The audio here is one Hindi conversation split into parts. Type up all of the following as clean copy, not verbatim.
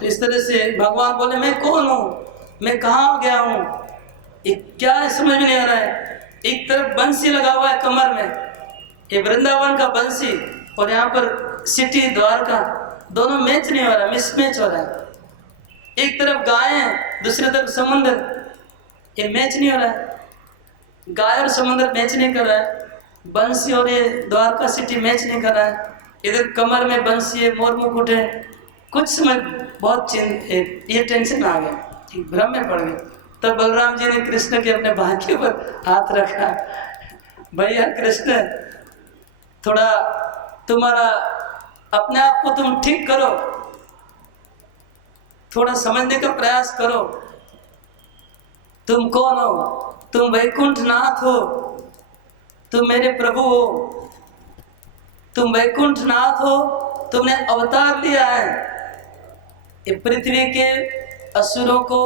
तो इस तरह से भगवान बोले मैं कौन हूँ, मैं कहाँ गया हूँ, क्या समझ में नहीं आ रहा है। एक तरफ बंसी लगा हुआ है कमर में, ये वृंदावन का बंसी, और यहाँ पर सिटी द्वारका, दोनों मैच नहीं हो रहा, मिसमैच हो रहा है। एक तरफ गाय है, दूसरी तरफ समुद्र, ये मैच नहीं हो रहा है। गाय और समुद्र मैच नहीं कर रहा है, बंसी और ये द्वारका सिटी मैच नहीं कर रहा है। इधर कमर में बंसी है, मोर मुकुट है, कुछ समय बहुत ये टेंशन आ गया, भ्रम में पड़ गए। तब बलराम जी ने कृष्ण के अपने भाग्य पर हाथ रखा, भैया कृष्ण थोड़ा तुम्हारा अपने आप को तुम ठीक करो, थोड़ा समझने का प्रयास करो, तुम कौन हो, तुम वैकुंठ नाथ हो, तुम मेरे प्रभु हो, तुम वैकुंठ नाथ हो, तुमने अवतार लिया है, ये पृथ्वी के असुरों को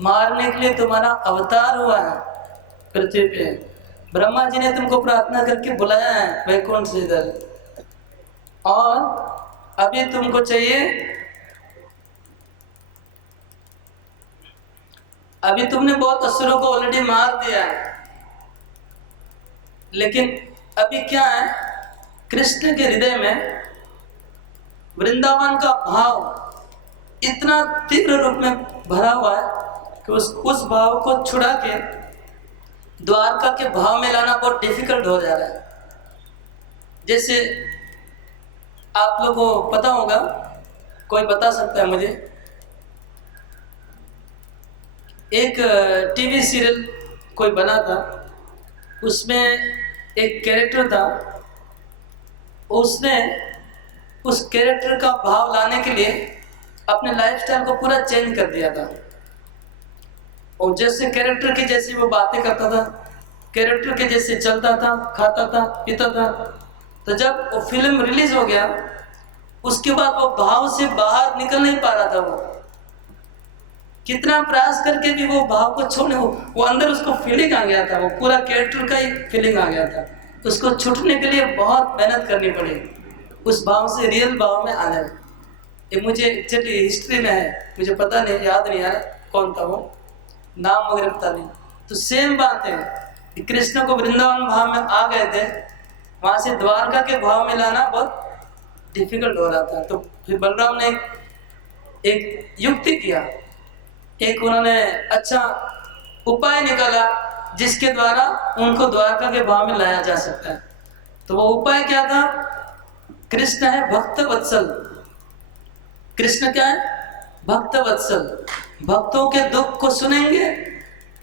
मारने के लिए तुम्हारा अवतार हुआ है पृथ्वी पे। ब्रह्मा जी ने तुमको प्रार्थना करके बुलाया है वैकुंठ से इधर, और अभी तुमको चाहिए, अभी तुमने बहुत असुरों को ऑलरेडी मार दिया है, लेकिन अभी क्या है, कृष्ण के हृदय में वृंदावन का भाव इतना तीव्र रूप में भरा हुआ है कि उस भाव को छुड़ा के द्वारका के भाव में लाना बहुत डिफिकल्ट हो जा रहा है। जैसे आप लोगों को पता होगा, कोई बता सकता है मुझे, एक टीवी सीरियल कोई बना था, उसमें एक कैरेक्टर था, उसने उस कैरेक्टर का भाव लाने के लिए अपने लाइफस्टाइल को पूरा चेंज कर दिया था, और जैसे कैरेक्टर के जैसी वो बातें करता था, कैरेक्टर के जैसे चलता था, खाता था, पीता था। तो जब वो फिल्म रिलीज हो गया, उसके बाद वो भाव से बाहर निकल नहीं पा रहा था। वो कितना प्रयास करके भी वो भाव को छोड़ने, वो अंदर उसको फीलिंग आ गया था, वो पूरा कैरेक्टर का ही फीलिंग आ गया था। उसको छूटने के लिए बहुत मेहनत करनी पड़ी उस भाव से रियल भाव में आने में। ये मुझे एक्चुअली हिस्ट्री में है, मुझे पता नहीं, याद नहीं आ रहा कौन था वो, नाम वगैरह पता नहीं। तो सेम बात है कि कृष्ण को वृंदावन भाव में आ गए थे, वहाँ से द्वारका के भाव में लाना बहुत डिफिकल्ट हो रहा था। तो फिर बलराम ने एक युक्ति किया, एक उन्होंने अच्छा उपाय निकाला जिसके द्वारा उनको द्वारका के भाव में लाया जा सकता है। तो वो उपाय क्या था? कृष्ण है भक्त वत्सल। कृष्ण क्या है? भक्त वत्सल। भक्तों के दुख को सुनेंगे,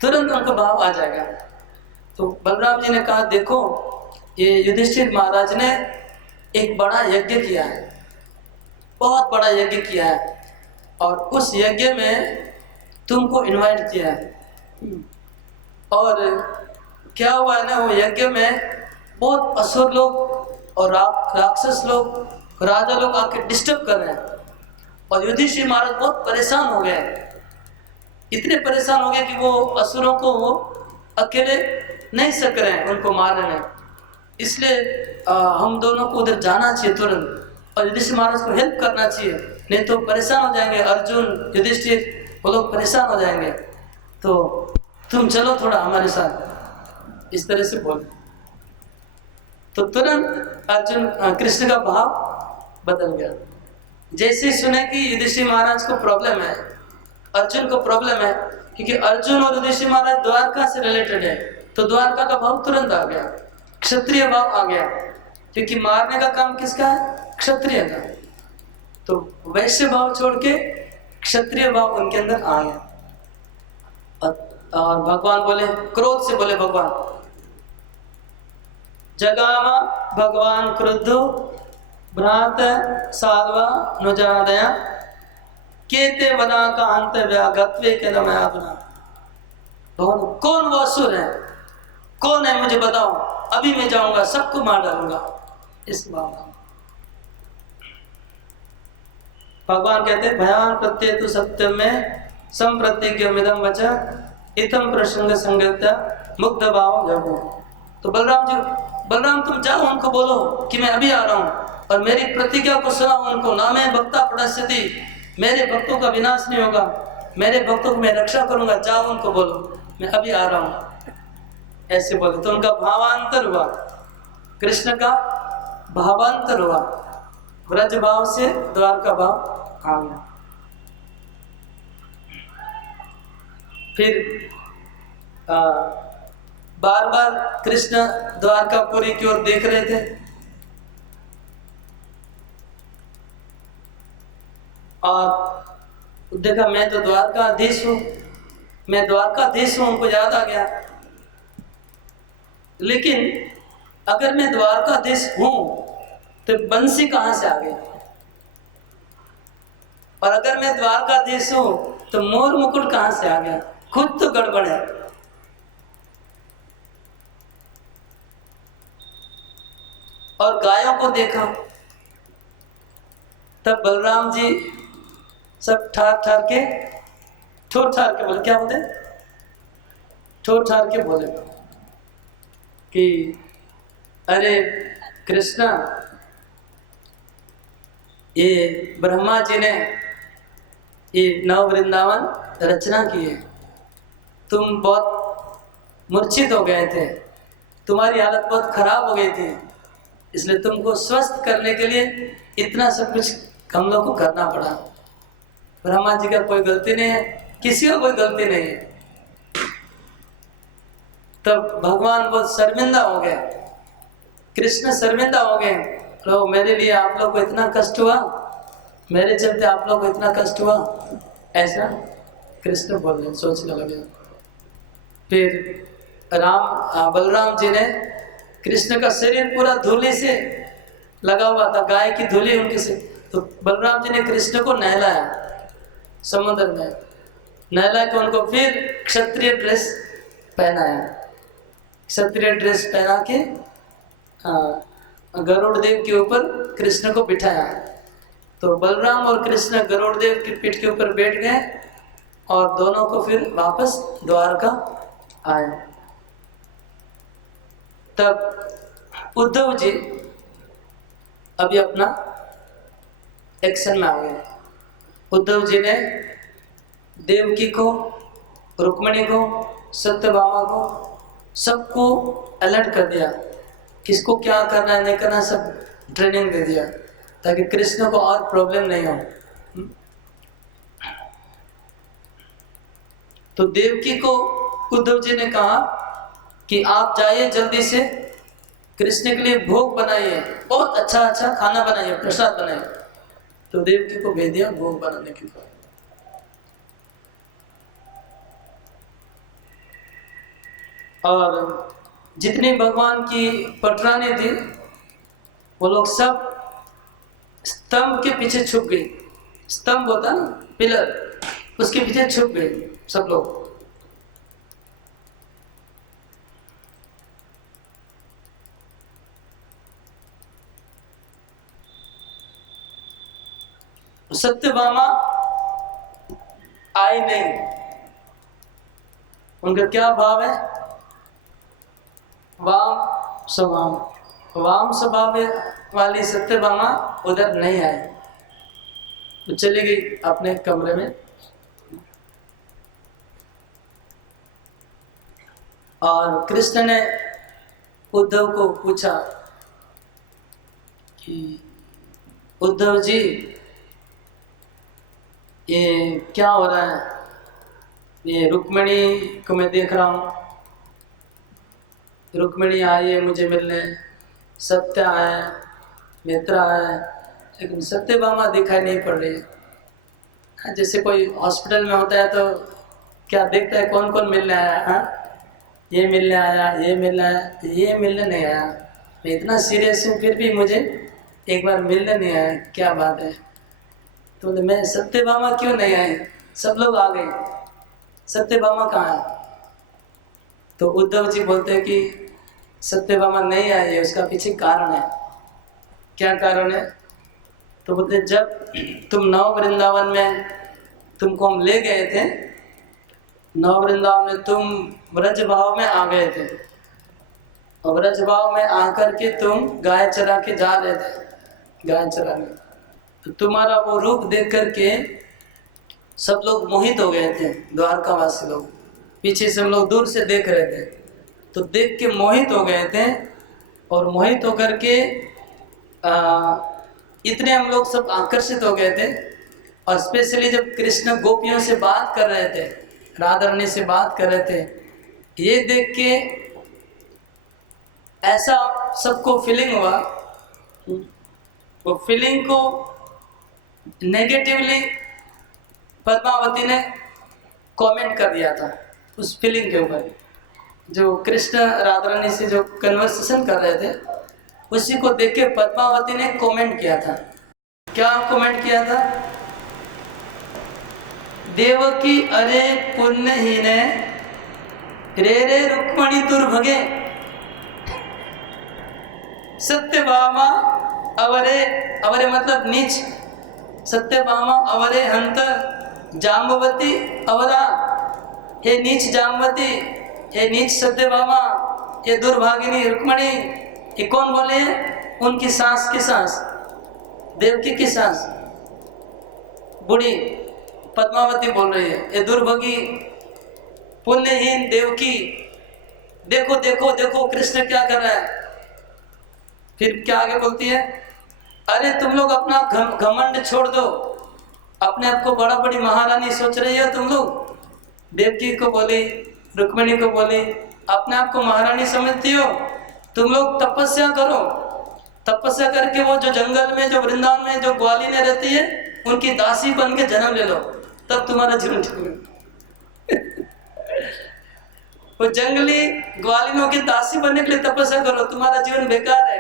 तुरंत उनको भाव आ जाएगा। तो बलराम जी ने कहा, देखो ये युधिष्ठिर महाराज ने एक बड़ा यज्ञ किया है, बहुत बड़ा यज्ञ किया है, और उस यज्ञ में तुमको इनवाइट किया है। और क्या हुआ है ना, वो यज्ञ में बहुत असुर लोग और राक्षस लोग, राजा लोग आके डिस्टर्ब कर रहे हैं, और युधिष्ठिर महाराज बहुत परेशान हो गए। इतने परेशान हो गए कि वो असुरों को वो अकेले नहीं सक रहे हैं उनको मारने में। इसलिए हम दोनों को उधर जाना चाहिए तुरंत, और युधिष्ठिर महाराज को हेल्प करना चाहिए, नहीं तो परेशान हो जाएंगे। अर्जुन, युधिष्ठिर, वो लोग परेशान हो जाएंगे, तो तुम चलो थोड़ा हमारे साथ, इस तरह से बोल। तो तुरंत अर्जुन, कृष्ण का भाव बदल गया। जैसे सुने कि युधिष्ठिर महाराज को प्रॉब्लम है, अर्जुन को प्रॉब्लम है, क्योंकि अर्जुन और युधिष्ठिर महाराज द्वारका से रिलेटेड है, तो द्वारका का भाव तुरंत आ गया, क्षत्रिय भाव आ गया, क्योंकि मारने का काम किसका है? क्षत्रिय का। तो वैश्य भाव छोड़ के क्षत्रिय भाव उनके अंदर आ गया। और भगवान बोले, क्रोध से बोले भगवान, जगामा भगवान क्रुद्धो भ्रात साध्वा नुजादया केते वदा का अंत व्यागत्वे के नमयादना। कौन वो असुर है, कौन है मुझे बताओ, अभी मैं जाऊंगा सबको मार डालूंगा। इस बात भगवान कहते, भयान प्रत्यय तो सत्यम में संप्रतिज्ञमिदं वचा इतम प्रसंग संगत्या मुग्ध भाव जगो। तो बलराम तुम जाओ, उनको बोलो कि मैं अभी आ रहा हूँ, और मेरी प्रतिज्ञा को सुनाओ उनको। ना मैं भक्ता पड़स्यति, मेरे भक्तों का विनाश नहीं होगा, मेरे भक्तों को मैं रक्षा करूंगा, जाओ उनको बोलो मैं अभी आ रहा हूं, ऐसे बोले। तो उनका भावांतर हुआ, कृष्ण का भावांतर हुआ, ब्रज भाव से द्वारका भाव आ गया। फिर बार बार कृष्ण द्वारकापुरी की ओर देख रहे थे और देखा मैं तो द्वारकाधीश हूं, मैं द्वारकाधीश हूं, उनको याद आ गया। लेकिन अगर मैं द्वारकाधीश हूं तो बंसी कहां से आ गई, और अगर मैं द्वारकाधीश हूं तो मोर मुकुट कहां से आ गया, खुद तो गड़बड़ है। और गायों को देखा, तब बलराम जी सब ठार ठार के ठोर ठार के बोले, क्या बोले, ठोर ठार के बोले कि अरे कृष्णा, ये ब्रह्मा जी ने ये नव वृंदावन रचना की है, तुम बहुत मूर्छित हो गए थे, तुम्हारी हालत बहुत खराब हो गई थी, इसलिए तुमको स्वस्थ करने के लिए इतना सब कुछ हम लोग को करना पड़ा। ब्रह्मा जी का कोई गलती नहीं है, किसी का कोई गलती नहीं है। तब भगवान बहुत शर्मिंदा हो गए, कृष्ण शर्मिंदा हो गए, तो मेरे लिए आप लोग को इतना कष्ट हुआ, मेरे चलते आप लोग को इतना कष्ट हुआ, ऐसा कृष्ण बोल रहे, सोचने लगे। फिर बलराम जी ने, कृष्ण का शरीर पूरा धूली से लगा हुआ था, गाय की धूली उनके से, तो बलराम जी ने कृष्ण को नहलाया, समुद्र में नहला के उनको फिर क्षत्रिय ड्रेस पहनाया, क्षत्रिय ड्रेस पहना के गरुड़ देव के ऊपर कृष्ण को बिठाया। तो बलराम और कृष्ण गरुड़ देव की पीठ के ऊपर बैठ गए और दोनों को फिर वापस द्वारका आए। तब उद्धव जी अभी अपना एक्शन में आ गए। उद्धव जी ने देवकी को, रुक्मिणी को, सत्यभामा को, सबको अलर्ट कर दिया, किसको क्या करना है नहीं करना, सब ट्रेनिंग दे दिया ताकि कृष्ण को और प्रॉब्लम नहीं हो। तो देवकी को उद्धव जी ने कहा कि आप जाइए जल्दी से, कृष्ण के लिए भोग बनाइए, बहुत अच्छा अच्छा खाना बनाइए, प्रसाद बनाइए। तो देवकी को भेज दिया भोग बनाने के लिए। और जितनी भगवान की पटरानी थी वो लोग सब स्तंभ के पीछे छुप गई, स्तंभ होता ना पिलर, उसके पीछे छुप गए सब लोग। सत्यभामा आई नहीं, उनका क्या भाव है, वाम स्वभाव, वाम स्वभाव वाली सत्यभामा उधर नहीं आई, तो चली गई अपने कमरे में। और कृष्ण ने उद्धव को पूछा कि उद्धव जी ये क्या हो रहा है, ये रुक्मिणी को मैं देख रहा हूँ, रुक्मिणी आई है मुझे मिलने, सत्य है, मित्रा है, लेकिन सत्यभामा दिखाई नहीं पड़ रही है। जैसे कोई हॉस्पिटल में होता है तो क्या देखता है कौन कौन मिलने आया, हाँ ये मिलने आया, ये मिलने आया, ये मिलने नहीं आया, मैं इतना सीरियस हूँ फिर भी मुझे एक बार मिलने नहीं आया, क्या बात है। तो मैं सत्यभामा क्यों नहीं आई, सब लोग आ गए, सत्यभामा कहाँ है। तो उद्धव जी बोलते हैं कि सत्यभामा नहीं आई है, उसका पीछे कारण है। क्या कारण है, तो बोलते जब तुम नव वृंदावन में तुमको हम ले गए थे, नव वृंदावन में तुम ब्रज भाव में आ गए थे, और ब्रज भाव में आकर के तुम गाय चरा के जा रहे थे, गाय चराने, तो तुम्हारा वो रूप देख करके सब लोग मोहित हो गए थे, द्वारकावासी लोग। पीछे से हम लोग दूर से देख रहे थे, तो देख के मोहित हो गए थे। और मोहित होकर के इतने हम लोग सब आकर्षित हो गए थे। और स्पेशली जब कृष्ण गोपियों से बात कर रहे थे, राधा रानी से बात कर रहे थे, ये देख के ऐसा सबको फीलिंग हुआ। वो फीलिंग को नेगेटिवली पद्मावती ने कमेंट कर दिया था उस फीलिंग के ऊपर। जो कृष्ण राधा रानी से जो कन्वर्सेशन कर रहे थे, उसी को देख के पद्मावती ने कमेंट किया था। क्या कमेंट किया था? देवकी अरे पुण्यहीने रे रे रुक्मणी दुर्भगे, सत्यभामा अवरे, अवरे मतलब नीच, सत्यभामा अवरे हंत जाम्बवती अवरा। हे नीच जाम्बवती, हे नीच सत्यभामा, ये दुर्भागिनी रुक्मणी। ये कौन बोले हैं? उनकी सास की सास, देवकी की सास, बूढ़ी पद्मावती बोल रही है, ये दुर्भगी पुण्यहीन देवकी, देखो देखो देखो कृष्ण क्या कर रहा है। फिर क्या आगे बोलती है? अरे तुम लोग अपना घमंड छोड़ दो, अपने आप को बड़ा बड़ी महारानी सोच रही हो तुम लोग। देवकी को बोली, रुक्मिणी को बोली, अपने आप को महारानी समझती हो? तुम लोग तपस्या करो, तपस्या करके वो जो जंगल में, जो वृंदावन में जो ग्वालिनें रहती है, उनकी दासी बन के जन्म ले लो, तब तुम्हारा जीवन ठीक। वो जंगली ग्वालिनों की दासी बनने के लिए तपस्या करो, तुम्हारा जीवन बेकार है।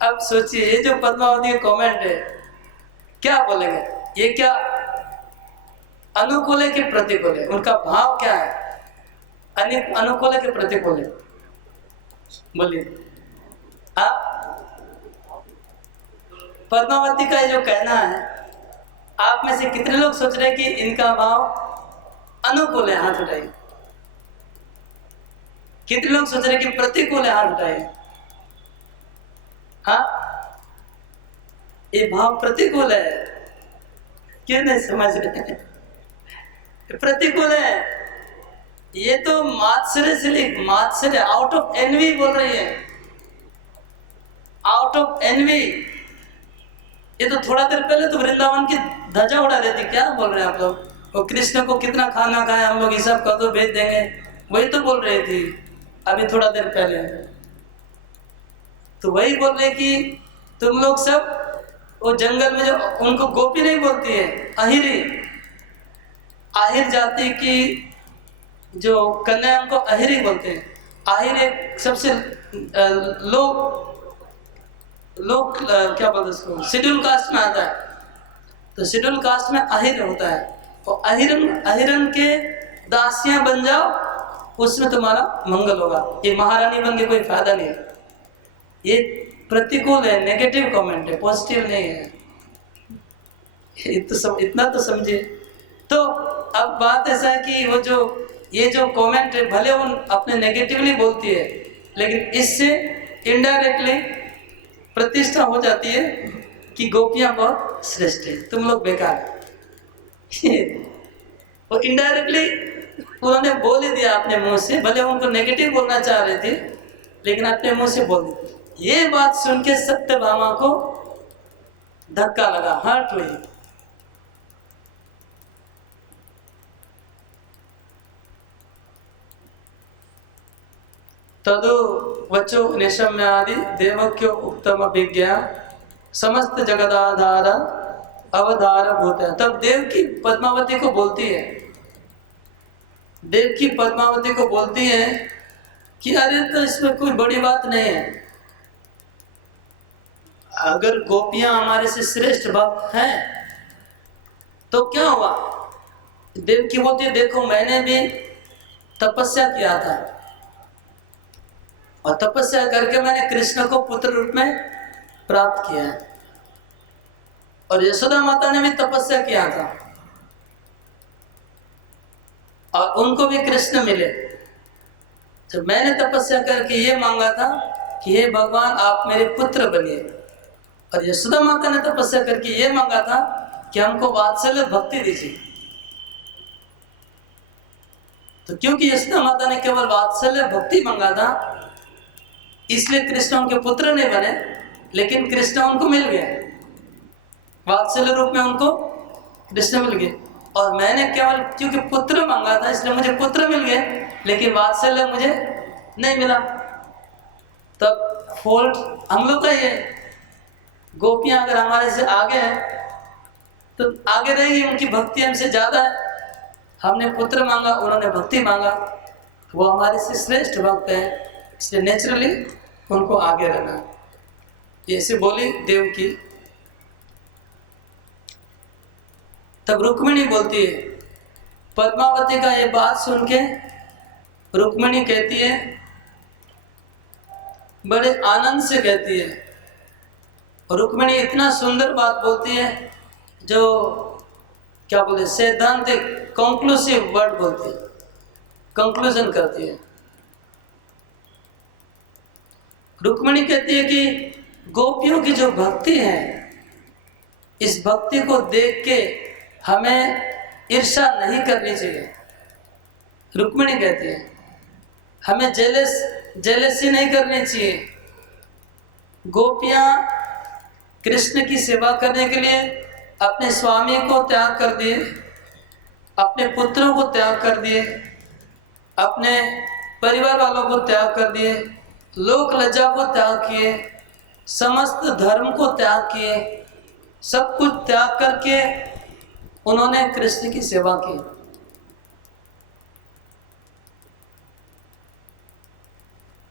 अब सोचिए, ये जो पद्मावती का कमेंट है, क्या बोलेंगे? ये क्या अनुकूल है कि प्रतिकूल है? उनका भाव क्या है? अनुकूल है कि प्रतिकूल है? बोलिए। पद्मावती का जो कहना है, आप में से कितने लोग सोच रहे हैं कि इनका भाव अनुकूल है? हाथ उठाइए। कितने लोग सोच रहे हैं कि प्रतिकूल है? हाथ उठाइए। हाँ, ये भाव प्रतिकूल है। क्यों नहीं समझ रहे? प्रतिकूल है। ये तो मात्सर्य से लिख, मात्सर्य, आउट ऑफ एनवी बोल रही है, आउट ऑफ एनवी। ये तो थोड़ा देर पहले तो वृंदावन की ध्वजा उड़ा रही थी। क्या बोल रहे हैं आप लोग? वो कृष्ण को कितना खाना खाया हम लोग, हिसाब कर दो, भेज देंगे, वही तो बोल रही थी अभी थोड़ा देर पहले। तो वही बोल रहे कि तुम लोग सब वो जंगल में, जो उनको गोपी नहीं बोलती है, अहिरी, आहिर जाति की जो कन्या, उनको अहिरी बोलते हैं। आहिर एक सबसे लोग क्या बोलते हैं उसको, शेड्यूल कास्ट में आता है। तो शेड्यूल कास्ट में अहिर होता है, और अहिरन के दासियां बन जाओ, उसमें तुम्हारा मंगल होगा। ये महारानी बन के कोई फायदा नहीं है। ये प्रतिकूल है, नेगेटिव कमेंट है, पॉजिटिव नहीं है। इतना तो समझिए। तो अब बात ऐसा है कि वो जो ये जो कमेंट है, भले उन अपने नेगेटिवली बोलती है, लेकिन इससे इनडायरेक्टली प्रतिष्ठा हो जाती है कि गोपियां बहुत श्रेष्ठ है, तुम लोग बेकार है। वो इनडायरेक्टली उन्होंने बोल ही दिया अपने मुंह से, भले उनको नेगेटिव बोलना चाह रहे थे, लेकिन अपने मुंह से बोल दी। ये बात सुन के सत्यभामा को धक्का लगा, हर्ट हुई। तदु वचो निशम्यादि देवक्यो उत्तम अभिज्ञा समस्त जगदाधार अवधार भूत है। तब देवकी पद्मावती को बोलती है, देवकी पद्मावती को बोलती है कि अरे तो इसमें कोई बड़ी बात नहीं है, अगर गोपियां हमारे से श्रेष्ठ भक्त हैं तो क्या हुआ? देवकी बोलती है, देखो मैंने भी तपस्या किया था, और तपस्या करके मैंने कृष्ण को पुत्र रूप में प्राप्त किया है, और यशोदा माता ने भी तपस्या किया था, और उनको भी कृष्ण मिले। तो मैंने तपस्या करके ये मांगा था कि हे भगवान आप मेरे पुत्र बनिए, और यशोदा माता ने तपस्या करके ये मांगा था कि हमको वात्सल्य भक्ति दीजिए। तो क्योंकि यशोदा माता ने केवल वात्सल्य भक्ति मांगा था, इसलिए कृष्ण उनके पुत्र नहीं बने, लेकिन कृष्ण उनको मिल गए, वात्सल्य रूप में उनको कृष्ण मिल गए। और मैंने केवल क्योंकि पुत्र मांगा था इसलिए मुझे पुत्र मिल गए, लेकिन वात्सल्य मुझे नहीं मिला। तब फॉल्ट हम लोग का ये, गोपियां अगर हमारे से आगे हैं तो आगे रहेगी, उनकी भक्ति हमसे ज्यादा है। हमने पुत्र मांगा, उन्होंने भक्ति मांगा, वो हमारे से श्रेष्ठ भक्त हैं, इसलिए नेचुरली उनको आगे रहना। ऐसे बोली देवकी। तब रुक्मिणी बोलती है, पद्मावती का ये बात सुन के रुक्मिणी कहती है, बड़े आनंद से कहती है। और रुक्मिणी इतना सुंदर बात बोलती है, जो क्या बोलते, सैद्धांतिक कंक्लूसिव वर्ड बोलती है, कंक्लूजन करती है। रुक्मिणी कहती है कि गोपियों की जो भक्ति है, इस भक्ति को देख के हमें ईर्ष्या नहीं करनी चाहिए। रुक्मिणी कहती है हमें जेलसी नहीं करनी चाहिए। गोपियां कृष्ण की सेवा करने के लिए अपने स्वामी को त्याग कर दिए, अपने पुत्रों को त्याग कर दिए, अपने परिवार वालों को त्याग कर दिए, लोक लज्जा को त्याग किए, समस्त धर्म को त्याग किए, सब कुछ त्याग करके उन्होंने कृष्ण की सेवा की।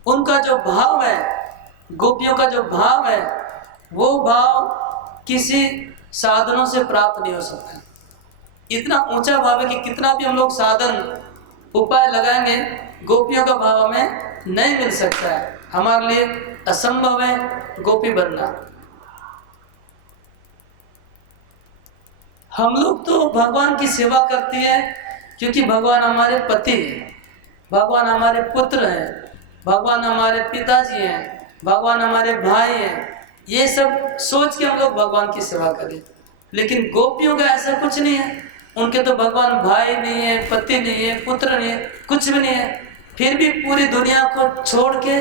उनका जो भाव है, गोपियों का जो भाव है, वो भाव किसी साधनों से प्राप्त नहीं हो सकता। इतना ऊंचा भाव है कि कितना भी हम लोग साधन उपाय लगाएंगे, गोपियों का भाव हमें नहीं मिल सकता है। हमारे लिए असंभव है गोपी बनना। हम लोग तो भगवान की सेवा करती है क्योंकि भगवान हमारे पति हैं, भगवान हमारे पुत्र हैं, भगवान हमारे पिताजी हैं, भगवान हमारे भाई हैं। ये सब सोच के हम लोग भगवान की सेवा करें। लेकिन गोपियों का ऐसा कुछ नहीं है, उनके तो भगवान भाई नहीं है, पति नहीं है, पुत्र नहीं है, कुछ भी नहीं है, फिर भी पूरी दुनिया को छोड़ के,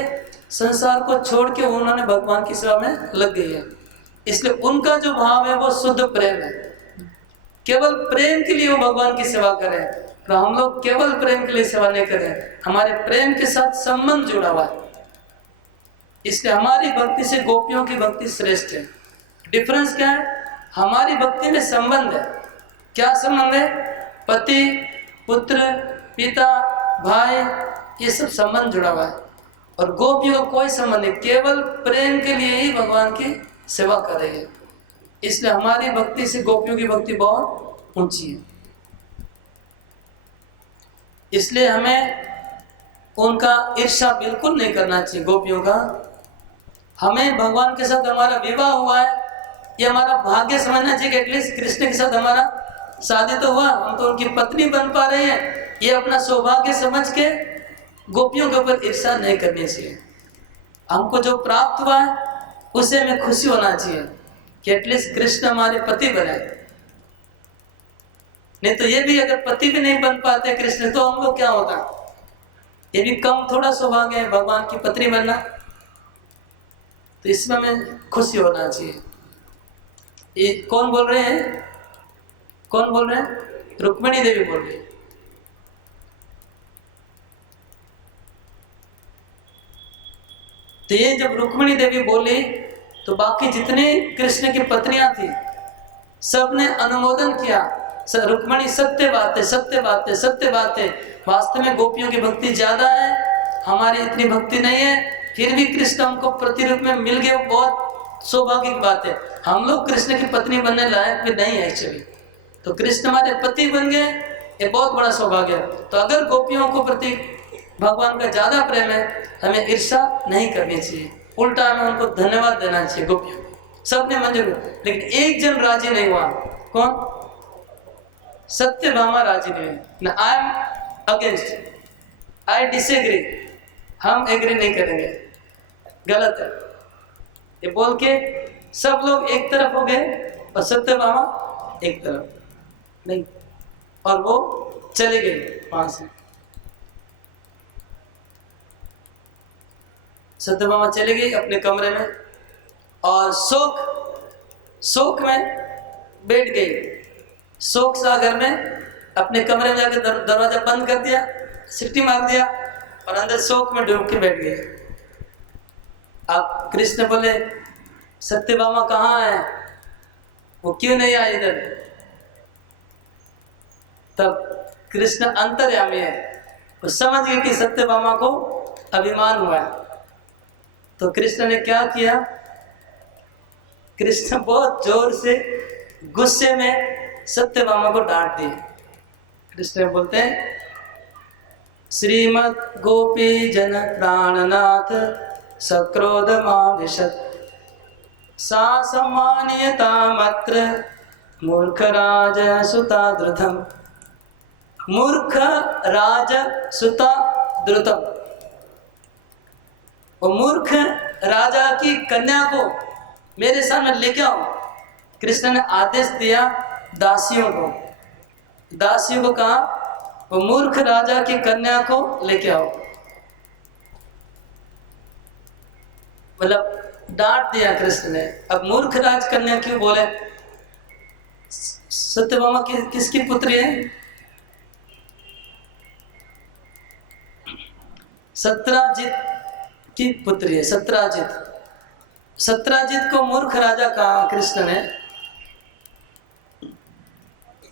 संसार को छोड़ के उन्होंने भगवान की सेवा में लग गई है। इसलिए उनका जो भाव है वो शुद्ध प्रेम है। केवल प्रेम के लिए वो भगवान की सेवा करें, तो हम लोग केवल प्रेम के लिए सेवा नहीं करें, हमारे प्रेम के साथ संबंध जुड़ा हुआ है। इसलिए हमारी भक्ति से गोपियों की भक्ति श्रेष्ठ है। डिफरेंस क्या है? हमारी भक्ति में संबंध है। क्या संबंध है? पति, पुत्र, पिता, भाई, ये सब संबंध जुड़ा हुआ है। और गोपियों का कोई संबंध नहीं, केवल प्रेम के लिए ही भगवान की सेवा कर रही है। इसलिए हमारी भक्ति से गोपियों की भक्ति बहुत ऊंची है। इसलिए हमें उनका ईर्ष्या बिल्कुल नहीं करना चाहिए। गोपियों का, हमें भगवान के साथ हमारा विवाह हुआ है, ये हमारा भाग्य समझना चाहिए कि एटलीस्ट कृष्ण के साथ हमारा शादी तो हुआ, हम तो उनकी पत्नी बन पा रहे हैं, ये अपना सौभाग्य समझ के गोपियों के ऊपर ईर्ष्या नहीं करनी चाहिए। हमको जो प्राप्त हुआ है उसे हमें खुशी होना चाहिए कि एटलीस्ट कृष्ण हमारे पति बने। नहीं तो ये भी अगर पति भी नहीं बन पाते कृष्ण, तो हम लोग क्या होता? ये भी कम थोड़ा सौभाग्य है भगवान की पत्नी बनना। तो इसमें हमें खुशी होना चाहिए। ये कौन बोल रहे हैं? कौन बोल रहे हैं? रुक्मिणी देवी बोल रही है। तो ये जब रुक्मिणी देवी बोली तो बाकी जितने कृष्ण की पत्नियां थी सबने अनुमोदन किया। रुक्मिणी सत्य बात है, सत्य बात है, सत्य बात है। वास्तव में गोपियों की भक्ति ज्यादा है, हमारी इतनी भक्ति नहीं है, फिर भी कृष्ण हमको प्रतिरूप में मिल गए, बहुत सौभाग्य की बात है। हम लोग कृष्ण की पत्नी बनने लायक भी नहीं है एक्चुअली, तो कृष्ण हमारे पति बन गए, ये बहुत बड़ा सौभाग्य है। तो अगर गोपियों को प्रति भगवान का ज्यादा प्रेम है, हमें ईर्ष्या नहीं करनी चाहिए, उल्टा हमें उनको धन्यवाद देना चाहिए। गोपियों को सबने मंजूर, लेकिन एक जन राजी नहीं हुआ। कौन? सत्यभामा राजी नहीं हुई। I am against, I disagree, हम एग्री नहीं करेंगे, गलत है, ये बोल के सब लोग एक तरफ हो गए और सत्यभामा एक तरफ नहीं, और वो चले गए वहां से। सत्यभामा चली गई अपने कमरे में और शोक में बैठ गई। शोक सागर में अपने कमरे में जाकर दरवाजा बंद कर दिया, सिट्टी मार दिया और अंदर शोक में डूब के बैठ गए। अब कृष्ण बोले सत्यभामा कहाँ है, वो क्यों नहीं आई इधर? तब कृष्ण अंतर्यामी है, वो समझ गए कि सत्यभामा को अभिमान हुआ है। तो कृष्ण ने क्या किया, कृष्ण बहुत जोर से गुस्से में सत्यभामा को डांट दिया। कृष्ण बोलते हैं श्रीमद् गोपी जन प्राणनाथ सक्रोध माविशत सा सम्मानियता मत्र मूर्ख राज सुता द्रुतम। मूर्ख राज सुता द्रुतम, वो मूर्ख राजा की कन्या को मेरे सामने लेके आओ। कृष्ण ने आदेश दिया दासियों को, दासियों को कहा वो मूर्ख राजा की कन्या को लेके आओ, मतलब डांट दिया कृष्ण ने। अब मूर्ख राज कन्या क्यों बोले? सत्यभामा किसकी पुत्री है? सत्राजित की पुत्री है। सत्राजित को मूर्ख राजा कहा कृष्ण ने।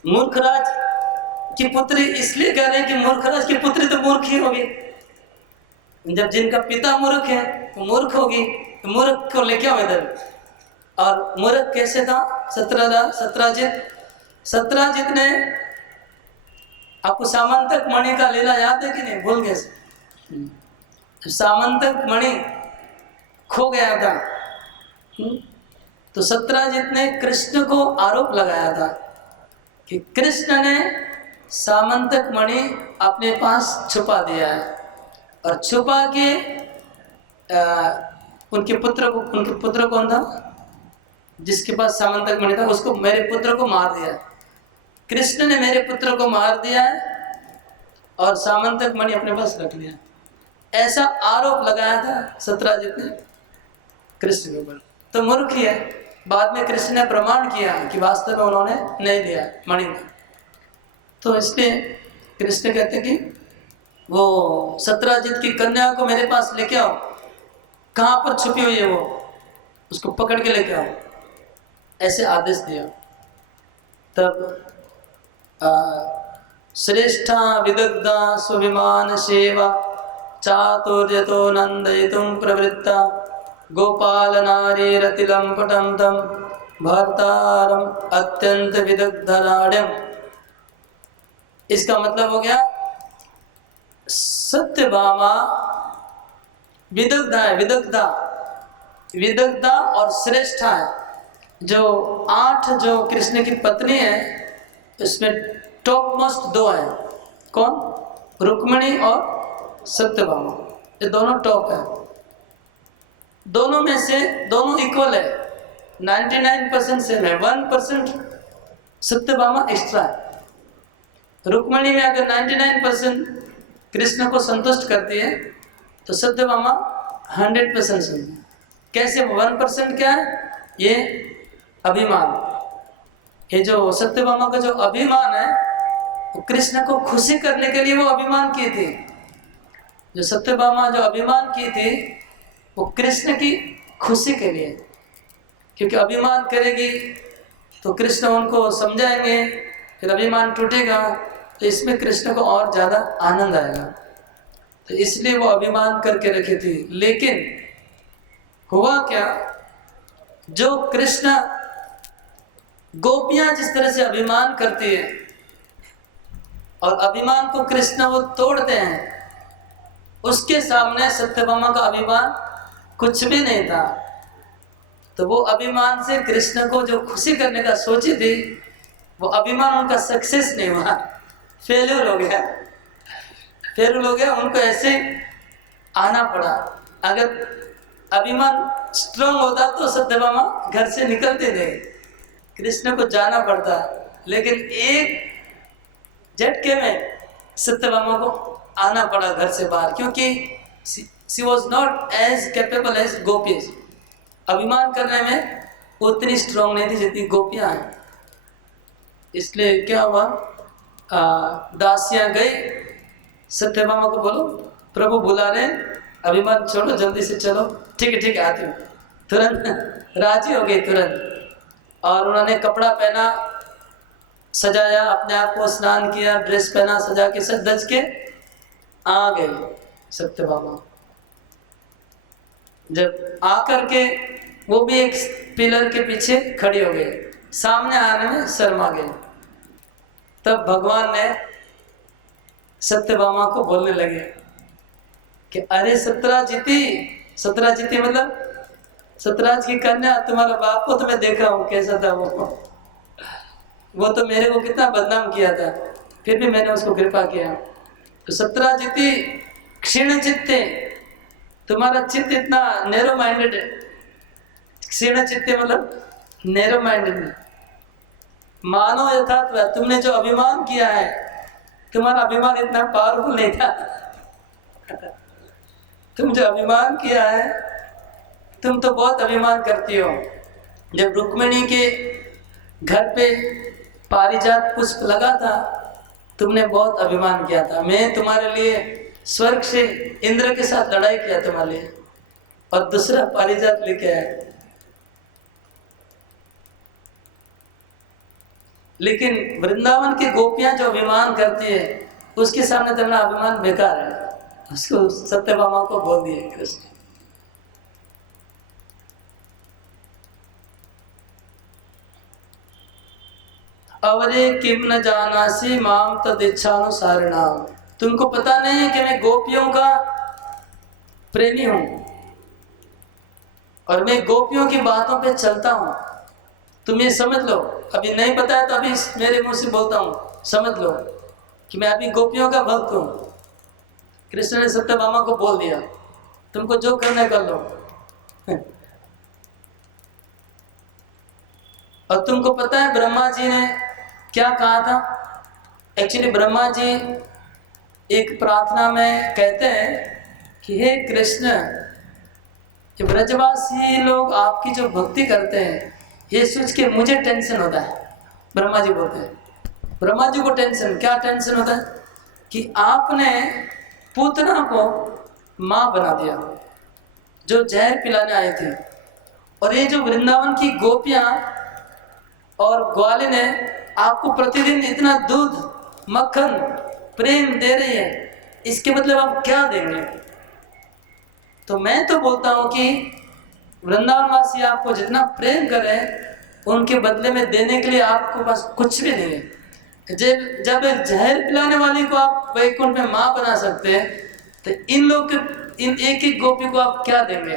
मूर्खराज की पुत्री इसलिए कह रहे हैं कि मूर्खराज की पुत्री तो मूर्ख ही होगी। जब जिनका पिता मूर्ख है तो मूर्ख होगी, तो मूर्ख को लेके आओ इधर। और मूर्ख कैसे था? सत्राजित ने, आपको सामंतक मणि का लीला याद है कि नहीं? भूल गए? सामंतक मणि खो गया था, तो सत्राजित ने कृष्ण को आरोप लगाया था कि कृष्ण ने सामंतक मणि अपने पास छुपा दिया है, और छुपा के उनके पुत्र कौन था जिसके पास सामंतक मणि था, उसको, मेरे पुत्र को मार दिया। कृष्ण ने मेरे पुत्र को मार दिया है और सामंतक मणि अपने पास रख लिया, ऐसा आरोप लगाया था सत्राजित ने कृष्ण के ऊपर। तो मूर्ख ही है। बाद में कृष्ण ने प्रमाण किया कि वास्तव में उन्होंने नहीं दिया मणि को। तो इसलिए कृष्ण कहते हैं कि वो सत्राजित की कन्या को मेरे पास लेके आओ। कहाँ पर छुपी हुई है वो, उसको पकड़ के लेके आओ, ऐसे आदेश दिया। तब श्रेष्ठा विदग्धा स्वाभिमान सेवा चातुर्यतो नंदयितुं प्रवृत्ता गोपाल नारी रतिलम पटम तम भर्तारम अत्यंत विदग्धराड्यम। इसका मतलब हो गया सत्यभामा विदग्धा है, विदग्धा और श्रेष्ठा है। जो 8 जो कृष्ण की पत्नी है इसमें टॉप मोस्ट 2 है। कौन? रुक्मिणी और सत्यभामा, ये दोनों टॉप है। दोनों में से दोनों इक्वल है, 99% सेम है, 1% सत्यभामा एक्स्ट्रा है। रुक्मिणी में अगर 99% कृष्ण को संतुष्ट करती है तो सत्यभामा 100% सुनती है। कैसे? 1% क्या है? ये अभिमान। ये जो सत्यभामा का जो अभिमान है वो कृष्ण को खुशी करने के लिए वो अभिमान की थी। जो सत्यभामा जो अभिमान की थी वो कृष्ण की खुशी के लिए, क्योंकि अभिमान करेगी तो कृष्ण उनको समझाएंगे, फिर अभिमान टूटेगा तो इसमें कृष्ण को और ज़्यादा आनंद आएगा। तो इसलिए वो अभिमान करके रखी थी। लेकिन हुआ क्या, जो कृष्ण गोपियां जिस तरह से अभिमान करती है और अभिमान को कृष्ण वो तोड़ते हैं, उसके सामने सत्यभामा का अभिमान कुछ भी नहीं था। तो वो अभिमान से कृष्ण को जो खुशी करने का सोची थी वो अभिमान उनका सक्सेस नहीं हुआ, फेल्यूर हो गया। उनको ऐसे आना पड़ा। अगर अभिमान स्ट्रांग होता तो सत्यभामा घर से निकलते थे, कृष्ण को जाना पड़ता, लेकिन एक झटके में सत्यभामा को आना पड़ा घर से बाहर, क्योंकि she was not as capable as Gopi's. अभिमान करने में उतनी स्ट्रांग नहीं थी जितनी गोपियां हैं। इसलिए क्या हुआ, दासियां गई सत्यभामा को, बोलो प्रभु बुला रहे, अभिमान छोड़ो, जल्दी से चलो। ठीक है आती हूँ। तुरंत राजी हो गई तुरंत, और उन्होंने कपड़ा पहना, सजाया, अपने आप को स्नान किया, ड्रेस पहना, सजा के सज धज के आ गई सत्यभामा। जब आकर के वो भी एक पिलर के पीछे खड़ी हो गई, सामने आने में शर्मा गई। तब भगवान ने सत्यभामा को बोलने लगे कि अरे सत्राजिती मतलब सतराज की कन्या, तुम्हारा बाप को तो मैं देखा हूँ कैसा था वो तो मेरे को कितना बदनाम किया था, फिर भी मैंने उसको कृपा किया। तो सत्राजिती क्षीण चित्ते, तुम्हारा चित्त इतना नैरो माइंडेड है। क्षीण चित्ते मतलब नैरो माइंडेड। मानो यथार्थ, तुमने जो अभिमान किया है, तुम्हारा अभिमान इतना पावरफुल नहीं था। तुम जो अभिमान किया है, तुम तो बहुत अभिमान करती हो। जब रुक्मिणी के घर पे पारिजात पुष्प लगा था, तुमने बहुत अभिमान किया था। मैं तुम्हारे लिए स्वर्ग से इंद्र के साथ लड़ाई किया तुम्हारे लिए, और दूसरा पारिजात लेके आया। लेकिन वृंदावन की गोपियां जो अभिमान करती है, उसके सामने तुम्हारा अभिमान बेकार है। उसको सत्यभामा को बोल दिए कृष्ण। अवरे किम न जानासी माम तदिच्छानुसारिणाम। तुमको पता नहीं है कि मैं गोपियों का प्रेमी हूं, और मैं गोपियों की बातों पे चलता हूं। तुम ये समझ लो, अभी नहीं पता है तो अभी मेरे मुंह से बोलता हूं, समझ लो कि मैं अभी गोपियों का भक्त हूं। कृष्ण ने सत्यभामा को बोल दिया, तुमको जो करना है कर लो। और तुमको पता है ब्रह्मा जी ने क्या कहा था? एक्चुअली ब्रह्मा जी एक प्रार्थना में कहते हैं कि हे कृष्ण, कि ब्रजवासी लोग आपकी जो भक्ति करते हैं, ये सोच के मुझे टेंशन होता है। ब्रह्मा जी बोलते हैं, ब्रह्मा जी को टेंशन, क्या टेंशन होता है कि आपने पूतना को माँ बना दिया, जो जहर पिलाने आए थे। और ये जो वृंदावन की गोपियां और ग्वालिन है, आपको प्रतिदिन इतना दूध, मक्खन, प्रेम दे रही है, इसके मतलब आप क्या देंगे? तो मैं तो बोलता हूं कि वृंदावन वासी आपको जितना प्रेम करें, उनके बदले में देने के लिए आपको पास कुछ भी नहीं है। जब एक जहर पिलाने वाली को आप वैकुंठ में माँ बना सकते हैं, तो इन लोग के, इन एक एक गोपी को आप क्या देंगे?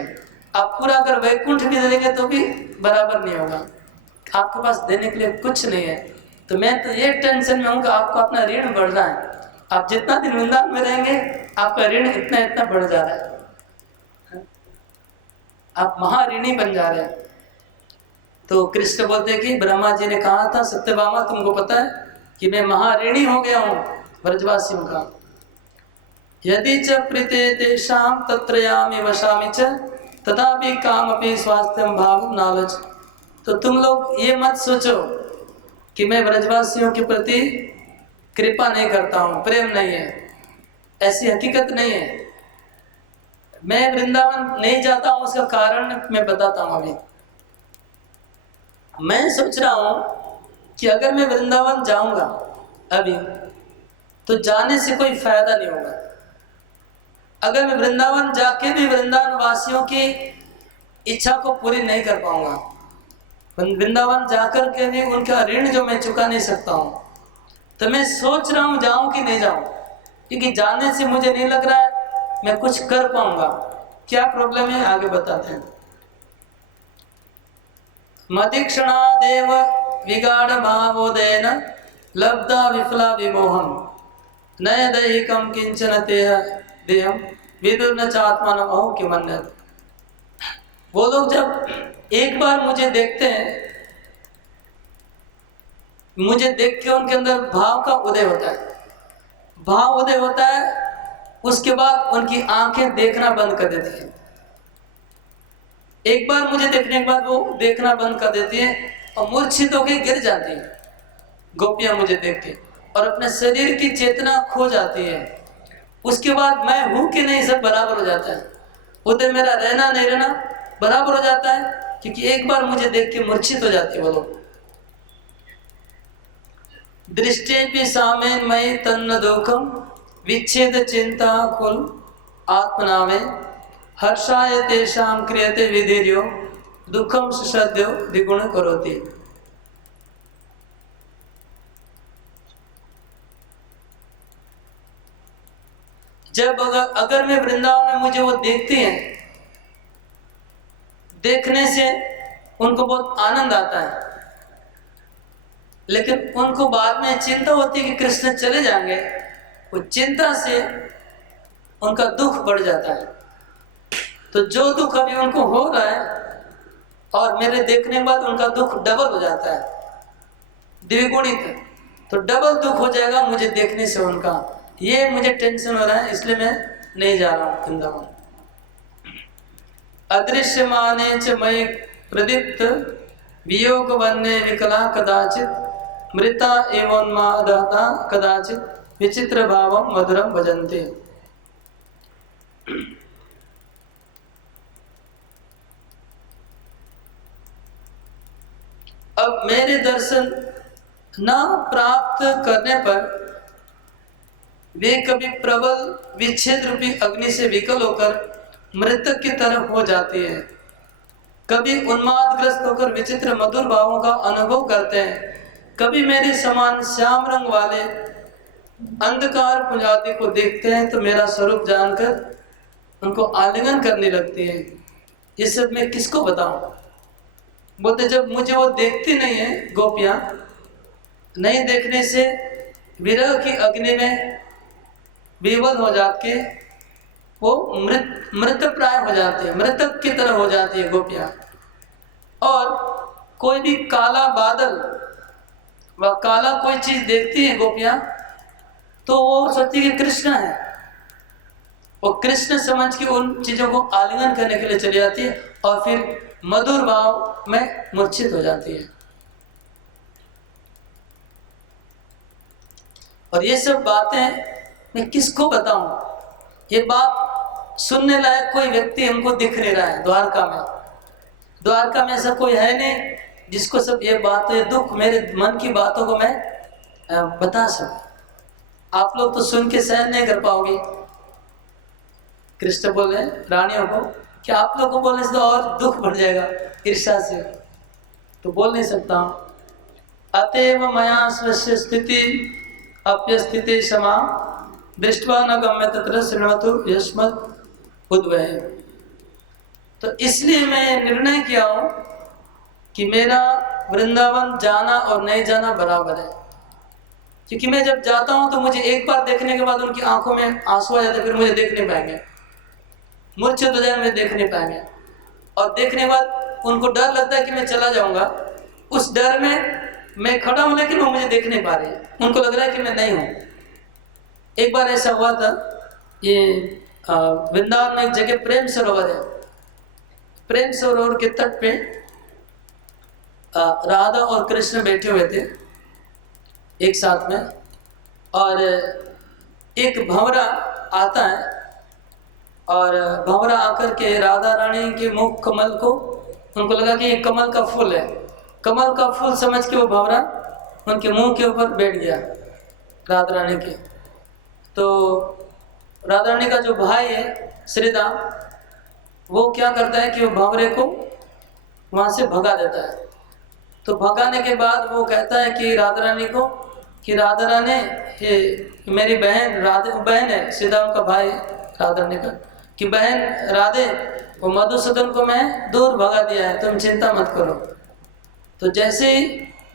आप पूरा अगर वैकुंठ भी देंगे तो भी बराबर नहीं होगा। आपके पास देने के लिए कुछ नहीं है। तो मैं तो ये टेंशन में हूँ कि आपको अपना ऋण बढ़ रहा है। आप जितना दिन वृंदावन में रहेंगे, आपका ऋण इतना इतना बढ़ जा रहा है, आप महाऋणी बन जा रहे हैं। तो कृष्ण बोलते हैं कि ब्रह्मा जी ने कहा था, सत्यभामा तुमको पता है कि मैं महाऋणी हो गया हूँ ब्रजवासियों का। यदि च प्रीते तेषां तत्रयामि वशामि च तथापि कामपि स्वास्थ्यं भावं नालच। तो तुम लोग ये मत सोचो कि मैं ब्रजवासियों के प्रति कृपा नहीं करता हूँ, प्रेम नहीं है, ऐसी हकीकत नहीं है। मैं वृंदावन नहीं जाता हूँ, उसका कारण मैं बताता हूँ। अभी मैं सोच रहा हूँ कि अगर मैं वृंदावन जाऊंगा अभी, तो जाने से कोई फायदा नहीं होगा। अगर मैं वृंदावन जाके भी वृंदावन वासियों की इच्छा को पूरी नहीं कर पाऊंगा, वृंदावन जाकर के भी उनका ऋण जो मैं चुका नहीं सकता हूँ, तो मैं सोच रहा हूँ जाऊं कि नहीं जाऊं। क्योंकि जाने से मुझे नहीं लग रहा है मैं कुछ कर पाऊंगा। क्या प्रॉब्लम है आगे बताते हैं। मदिक्षणादेव विगाढ़ भावोदयन लब्धा विफला विमोहम नय दैहिकम किंचन तेह देहम विदुर न चात्मान अहो किमन्यत। वो लोग जब एक बार मुझे देखते हैं मुझे देख के उनके अंदर भाव का उदय होता है, भाव उदय होता है। उसके बाद उनकी आंखें देखना बंद कर देती हैं। एक बार मुझे देखने के बाद वो देखना बंद कर देती है और मूर्छित होकर गिर जाती है गोपियां मुझे देख के, और अपने शरीर की चेतना खो जाती है। उसके बाद मैं हूं कि नहीं सब बराबर हो जाता है, उधर मेरा रहना नहीं रहना बराबर हो जाता है, क्योंकि एक बार मुझे देख के मूर्छित हो जाती है वो लोग। दृष्टि भी सामेन मई तन्न दुखम विच्छेद चिंता कुल आत्मनामे हर्षाय तेषां क्रियते विधिर्यो दुखम सद्यो द्विगुण करोति। जब अगर मैं वृंदावन में मुझे वो देखते हैं, देखने से उनको बहुत आनंद आता है, लेकिन उनको बाद में चिंता होती है कि कृष्ण चले जाएंगे। वो चिंता से उनका दुख बढ़ जाता है। तो जो दुख अभी उनको हो रहा है और मेरे देखने के बाद उनका दुख डबल हो जाता है, द्विगुणित। तो डबल दुख हो जाएगा मुझे देखने से उनका, ये मुझे टेंशन हो रहा है, इसलिए मैं नहीं जा रहा हूँ वृंदावन। अदृश्यमाने च मयि प्रदीप्त वियोग वन्ने विकला कदाचित मृता एवोन्मादता कदाचित विचित्र भावम मधुरम भजन्ते। अब मेरे दर्शन न प्राप्त करने पर वे कभी प्रबल विच्छेद रूपी अग्नि से विकल होकर मृतक की तरफ हो जाती है, कभी उन्मादग्रस्त होकर विचित्र मधुर भावों का अनुभव करते हैं, कभी मेरे समान श्याम रंग वाले अंधकार पुंजाति को देखते हैं तो मेरा स्वरूप जानकर उनको आलिंगन करने लगती है। ये सब मैं किसको बताऊं? बोलते जब मुझे वो देखती नहीं है गोपियां, नहीं देखने से विरह की अग्नि में विवल हो जाके वो मृत प्राय हो जाती है, मृतक की तरह हो जाती है गोपियां। और कोई भी काला बादल व काला कोई चीज देखती है गोपियां तो वो सोचती है कि कृष्ण है, वो कृष्ण समझ के उन चीजों को आलिंगन करने के लिए चली जाती है और फिर मधुर भाव में मूर्छित हो जाती है। और ये सब बातें मैं किसको बताऊं? ये बात सुनने लायक कोई व्यक्ति हमको दिख नहीं रहा है द्वारका में। द्वारका में ऐसा कोई है नहीं जिसको सब ये बातें, दुख, मेरे मन की बातों को मैं बता सकूं। आप लोग तो सुन के सहन नहीं कर पाओगे। कृष्ण बोले रानियों को कि आप लोग को बोलने से तो और दुख बढ़ जाएगा ईर्ष्या से, तो बोल नहीं सकता हूं। अतएव मया स्वस्य स्थिति अप्यस्थिति क्षमा दृष्ट्वा न गम्य तत्र शृण्वतु यस्मत् उद्वय। तो इसलिए मैं निर्णय किया हूं कि मेरा वृंदावन जाना और नहीं जाना बराबर है, क्योंकि मैं जब जाता हूं तो मुझे एक बार देखने के बाद उनकी आंखों में आंसू आ जाते, फिर मुझे देख नहीं पाएंगे, मूर्छित हो जाएंगे, मुझे देख नहीं पाएंगे। और देखने के बाद उनको डर लगता है कि मैं चला जाऊंगा, उस डर में मैं खड़ा हूं लेकिन वो मुझे देख नहीं पा रही, उनको लग रहा है कि मैं नहीं हूं। एक बार ऐसा हुआ था, ये वृंदावन में एक जगह प्रेम सरोवर है, प्रेम सरोवर के तट पे राधा और कृष्ण बैठे हुए थे एक साथ में, और एक भंवरा आता है और भंवरा आकर के राधा रानी के मुख कमल को, उनको लगा कि ये कमल का फूल है, कमल का फूल समझ के वो भंवरा उनके मुंह के ऊपर बैठ गया राधा रानी के। तो राधा रानी का जो भाई है श्रीदाम, वो क्या करता है कि वो भंवरे को वहाँ से भगा देता है। तो भगाने के बाद वो कहता है कि राधा रानी को कि राधा रानी, ये मेरी बहन राधे, बहन है श्रीदाम का भाई राधा रानी का, कि बहन राधे, वो मधुसूदन को मैं दूर भगा दिया है, तुम चिंता मत करो। तो जैसे ही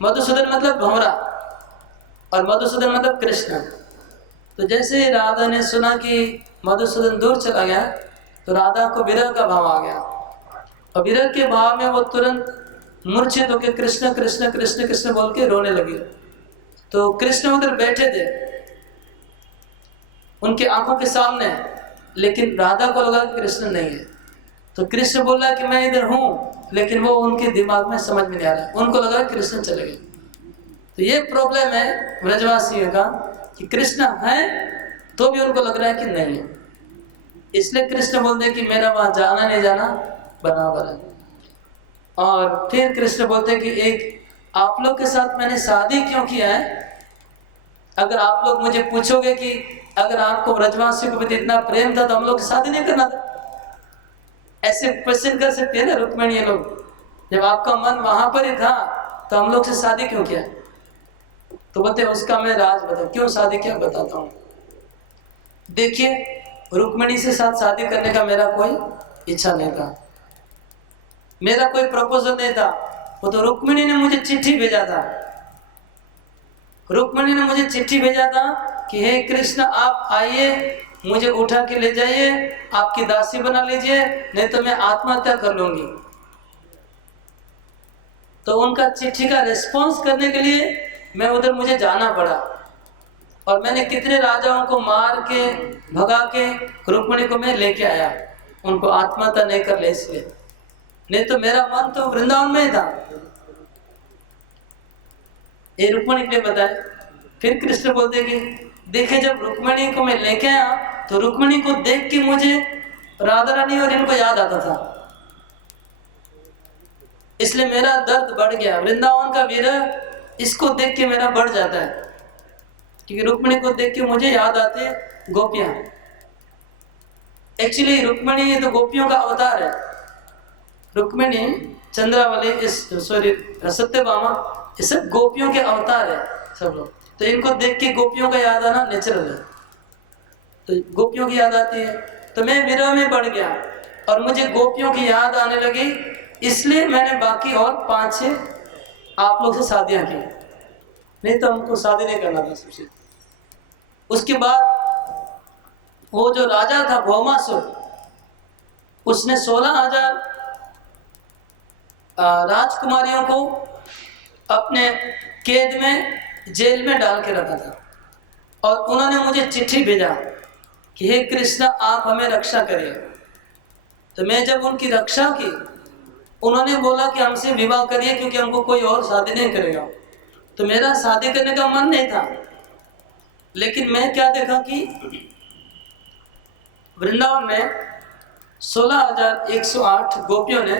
मधुसूदन मतलब भंवरा और मधुसूदन मतलब कृष्ण, तो जैसे ही राधा ने सुना कि मधुसूदन दूर चला गया तो राधा को विरह का भाव आ गया, और विरह के भाव में वो तुरंत मूर्छित होकर कृष्ण कृष्ण कृष्ण कृष्ण बोल के रोने लगी। तो कृष्ण उधर बैठे थे उनके आंखों के सामने, लेकिन राधा को लगा कि कृष्ण नहीं है। तो कृष्ण बोला कि मैं इधर हूँ, लेकिन वो उनके दिमाग में समझ में नहीं आ रहा, उनको लगा कि कृष्ण चले गए। तो ये प्रॉब्लम है ब्रजवासियों का कि कृष्ण है तो भी उनको लग रहा है कि नहीं है। इसलिए कृष्ण बोलते हैं कि मेरा वहाँ जाना नहीं जाना बराबर है। और फिर कृष्ण बोलते हैं कि एक आप लोग के साथ मैंने शादी क्यों किया है। अगर आप लोग मुझे पूछोगे कि अगर आपको ब्रजवासियों के प्रति इतना प्रेम था तो हम लोग शादी नहीं करना था, ऐसे क्वेश्चन कर सकते हैं ना रुक्मिणी लोग। जब आपका मन वहां पर ही था तो हम लोग से शादी क्यों किया। तो बोलते उसका मैं राज बता, क्यों शादी किया बताता हूँ। देखिए, रुक्मिणी से साथ शादी करने का मेरा कोई इच्छा नहीं था, मेरा कोई प्रपोजल नहीं था। वो तो रुक्मिणी ने मुझे चिट्ठी भेजा था, रुक्मिणी ने मुझे चिट्ठी भेजा था कि हे कृष्ण आप आइए, मुझे उठा के ले जाइए, आपकी दासी बना लीजिए, नहीं तो मैं आत्महत्या कर लूंगी। तो उनका चिट्ठी का रिस्पॉन्स करने के लिए मैं उधर मुझे जाना पड़ा, और मैंने कितने राजाओं को मार के भगा के रुक्मिणी को मैं लेके आया, उनको आत्महत्या नहीं कर ले इसलिए, नहीं तो मेरा मन तो वृंदावन में ही था। ये रुक्मिणी के लिए बताए। फिर कृष्ण बोलते कि देखे जब रुक्मिणी को मैं लेके आया तो रुक्मिणी को देख के मुझे राधा रानी और इनको याद आता था, इसलिए मेरा दर्द बढ़ गया। वृंदावन का विरह इसको देख के मेरा बढ़ जाता है, क्योंकि रुक्मिणी को देख के मुझे याद आते गोपियां। एक्चुअली रुक्मिणी ये तो गोपियों का अवतार है। रुक्मिणी, चंद्रावली, सत्यभामा, ये सब गोपियों के अवतार है सब लोग। तो इनको देख के गोपियों का याद आना नेचुरल है, तो गोपियों की याद आती है। तो मैं विरह में बढ़ गया और मुझे गोपियों की याद आने लगी, इसलिए मैंने बाकी और 5-6 आप लोग से शादियां की, नहीं तो हमको शादी नहीं करना था सबसे। उसके बाद वो जो राजा था भौमासुर, उसने 16,000 राजकुमारियों को अपने कैद में, जेल में डाल के रखा था, और उन्होंने मुझे चिट्ठी भेजा कि हे कृष्ण आप हमें रक्षा करिए। तो मैं जब उनकी रक्षा की, उन्होंने बोला कि हमसे विवाह करिए क्योंकि हमको कोई और शादी नहीं करेगा। तो मेरा शादी करने का मन नहीं था, लेकिन मैं क्या देखा कि वृंदावन में 16,108 गोपियों ने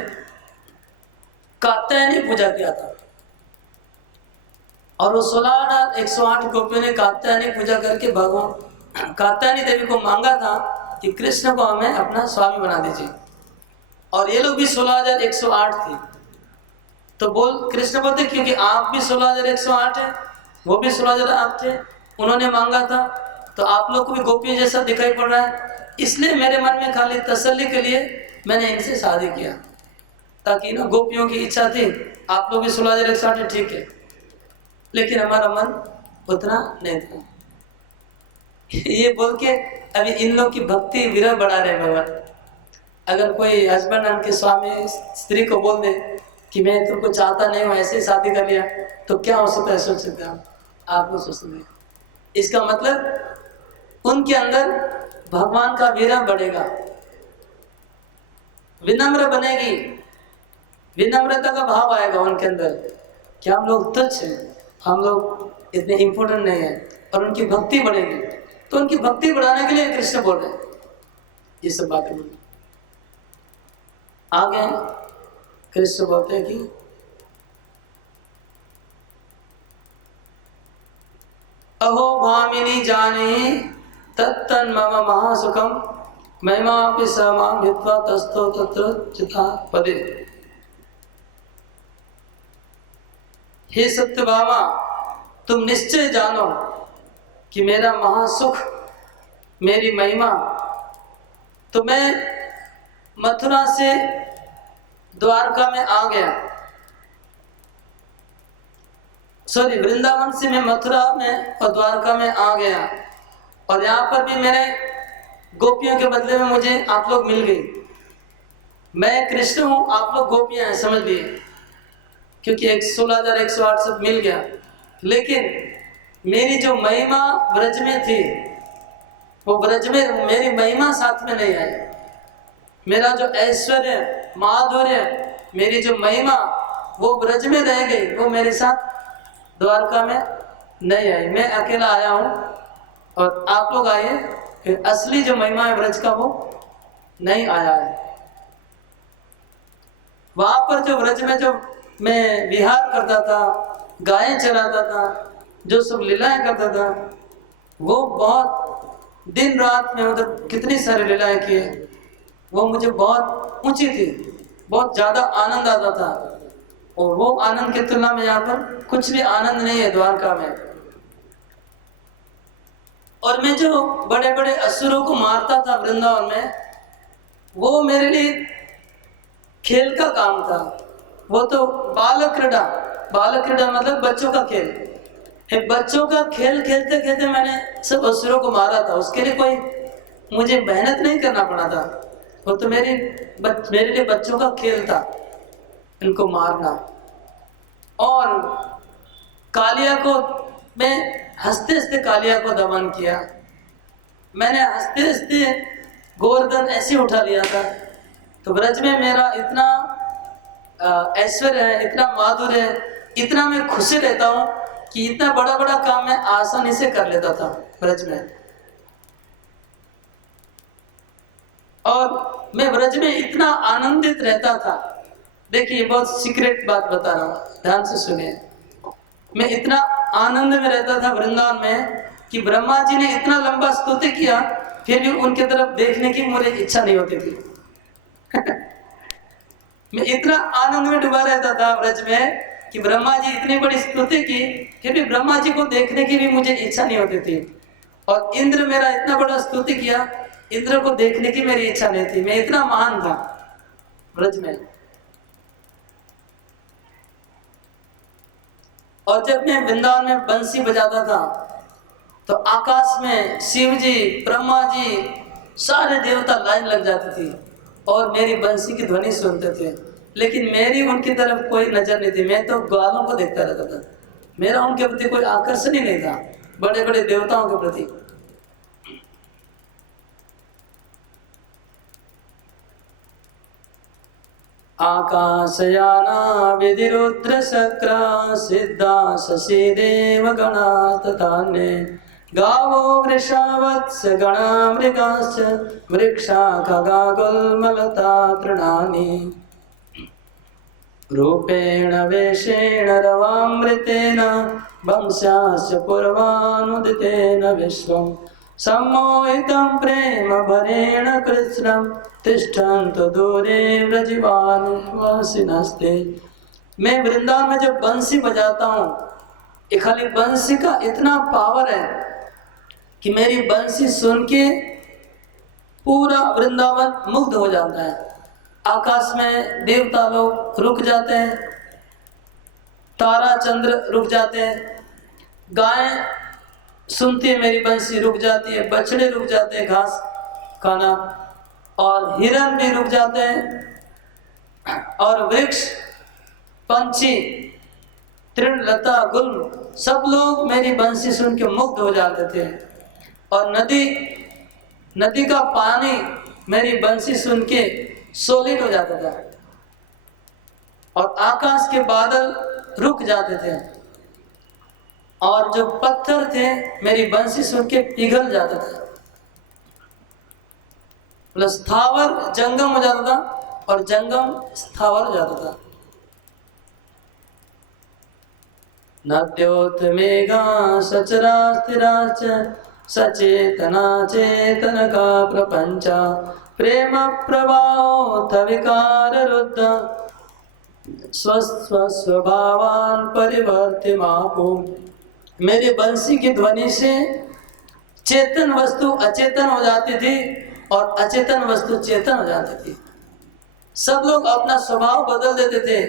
कात्यायनी पूजा किया था, और वो 16,108 गोपियों ने कात्यायनी पूजा करके भगवान कात्यायनी देवी को मांगा था कि कृष्ण को हमें अपना स्वामी बना दीजिए। और ये लोग भी 16,108 थे। तो कृष्ण बोलते क्योंकि आप भी 16,108 है, वो भी 16,008 थे, उन्होंने मांगा था, तो आप लोग को भी गोपियों जैसा दिखाई पड़ रहा है, इसलिए मेरे मन में खाली तसल्ली के लिए मैंने इनसे शादी किया, ताकि ना गोपियों की इच्छा थी, आप लोग भी 16,108 है, ठीक है, लेकिन हमारा मन उतना नहीं था। ये बोल के अभी इन लोग की भक्ति विरह बढ़ा रहे भगवान। अगर कोई हस्बैंड उनके स्वामी स्त्री को बोल दे कि मैं तुमको चाहता नहीं हूँ, ऐसे ही शादी कर लिया, तो क्या हो सकता है, सोच सकते हैं आप लोग सोच सकते हैं। इसका मतलब उनके अंदर भगवान का विरह बढ़ेगा, विनम्र बनेगी, विनम्रता का भाव आएगा उनके अंदर कि हम लोग तुच्छ हैं, हम लोग इतने इम्पोर्टेंट नहीं है, और उनकी भक्ति बढ़ेगी। तो उनकी भक्ति बढ़ाने के लिए कृष्ण बोल रहे हैं ये सब बातें बोल। आगे कृष्ण बोलते हैं कि अहो भामिनी जाने तत्तन मम महासुखम महिमापि समां हित्वा तस्थो तत्र चिता पदे। हे सत्यभामा, तुम निश्चय जानो कि मेरा महासुख, मेरी महिमा। तो मैं मथुरा से द्वारका में आ गया, वृंदावन से मैं मथुरा में और द्वारका में आ गया, और यहाँ पर भी मेरे गोपियों के बदले में मुझे आप लोग मिल गई। मैं कृष्ण हूँ, आप लोग गोपियाँ हैं, समझ लिए, क्योंकि 16,108 सब मिल गया। लेकिन मेरी जो महिमा ब्रज में थी वो ब्रज में मेरी महिमा साथ में नहीं आई। मेरा जो ऐश्वर्य माधुर्य मेरी जो महिमा वो ब्रज में रह गई, वो मेरे साथ द्वारका में नहीं आई। मैं अकेला आया हूँ और आप लोग आइए, फिर असली जो महिमा है ब्रज का वो नहीं आया है। वहां पर जो ब्रज में जो मैं विहार करता था, गायें चराता था, जो सब लीलाएं करता था, वो बहुत दिन रात में उधर कितनी सारी लीलाएं किए, वो मुझे बहुत ऊंची थी, बहुत ज्यादा आनंद आता था। और वो आनंद की तुलना में यहाँ पर कुछ भी आनंद नहीं है द्वारका में। और मैं जो बड़े बड़े असुरों को मारता था वृंदावन में, वो मेरे लिए खेल का काम था। वो तो बाल क्रीड़ा, बाल क्रीड़ा मतलब बच्चों का खेल। बच्चों का खेल खेलते खेलते मैंने सब असुरों को मारा था। उसके लिए कोई मुझे मेहनत नहीं करना पड़ा था, वो तो मेरे लिए बच्चों का खेल था इनको मारना। और कालिया को मैं हंसते हंसते कालिया को दमन किया। मैंने हंसते हंसते गोवर्धन ऐसे उठा लिया था। तो ब्रज में मेरा इतना ऐश्वर्य है, इतना माधुर्य है, इतना मैं खुशी रहता हूँ कि इतना बड़ा बड़ा काम मैं आसानी से कर लेता था ब्रज में। और मैं ब्रज में इतना आनंदित रहता था। देखिए बहुत सीक्रेट बात बता रहा हूँ, ध्यान से सुनिए। मैं इतना आनंद में रहता था वृंदावन में कि ब्रह्मा जी ने इतना लंबा स्तुति किया, फिर भी उनके तरफ देखने की मुझे इच्छा नहीं होती थी। मैं इतना आनंद में डूबा रहता था ब्रज में कि ब्रह्मा जी इतनी बड़ी स्तुति की, फिर भी ब्रह्मा जी को देखने की भी मुझे इच्छा नहीं होती थी। और इंद्र मेरा इतना बड़ा स्तुति किया, इंद्र को देखने की मेरी इच्छा नहीं थी। मैं इतना महान था ब्रज में। और जब मैं वृंदावन में बंसी बजाता था तो आकाश में शिव जी, ब्रह्मा जी, सारे देवता लाइन लग जाती थी और मेरी बंसी की ध्वनि सुनते थे। लेकिन मेरी उनकी तरफ कोई नजर नहीं थी, मैं तो ग्वालों को देखता रहता था। मेरा उनके प्रति कोई आकर्षण ही नहीं था, बड़े बड़े देवताओं के प्रति। आकाशयाना विधिरुद्र शक्रा सिद्धा शशि देव गणा तथान्ये गावो वृषावत्स गणा मृगाश्च वृक्षा खगा गुल्मलता तृणानि रूपेण वेशेण रवामृतेन वंशाश्च पूर्वानुदितेन विश्वम् सम्मोहितं प्रेम भरेण कृष्णं तिष्ठन्तु दूरे व्रजवासिनस्ते। मैं वृंदावन में जब बंसी बजाता हूँ, ये खाली बंसी का इतना पावर है कि मेरी बंसी सुन के पूरा वृंदावन मुग्ध हो जाता है। आकाश में देवता लोग रुक जाते हैं, तारा चंद्र रुक जाते हैं, गाय सुनती है मेरी बंसी रुक जाती है, बछड़े रुक जाते हैं घास खाना, और हिरन भी रुक जाते हैं, और वृक्ष, पंछी, तृण, लता, गुल्म, सब लोग मेरी बंसी सुन के मुग्ध हो जाते थे। और नदी का पानी मेरी बंसी सुन के सॉलिड हो जाता था, और आकाश के बादल रुक जाते थे, और जो पत्थर थे मेरी बंसी सुन के पिघल जाते थे। प्लस स्थावर जंगम हो जाता था और जंगम स्थावर हो जाता था। नद्योत मेघा सचरा स्थिराच सचेतना चेतन का प्रपंच प्रेम प्रवाहोथ विकार रुद्ध स्वस्थ स्वभावान परिवर्ति मापो। मेरी बंसी की ध्वनि से चेतन वस्तु अचेतन हो जाती थी और अचेतन वस्तु चेतन हो जाती थी। सब लोग अपना स्वभाव बदल देते थे,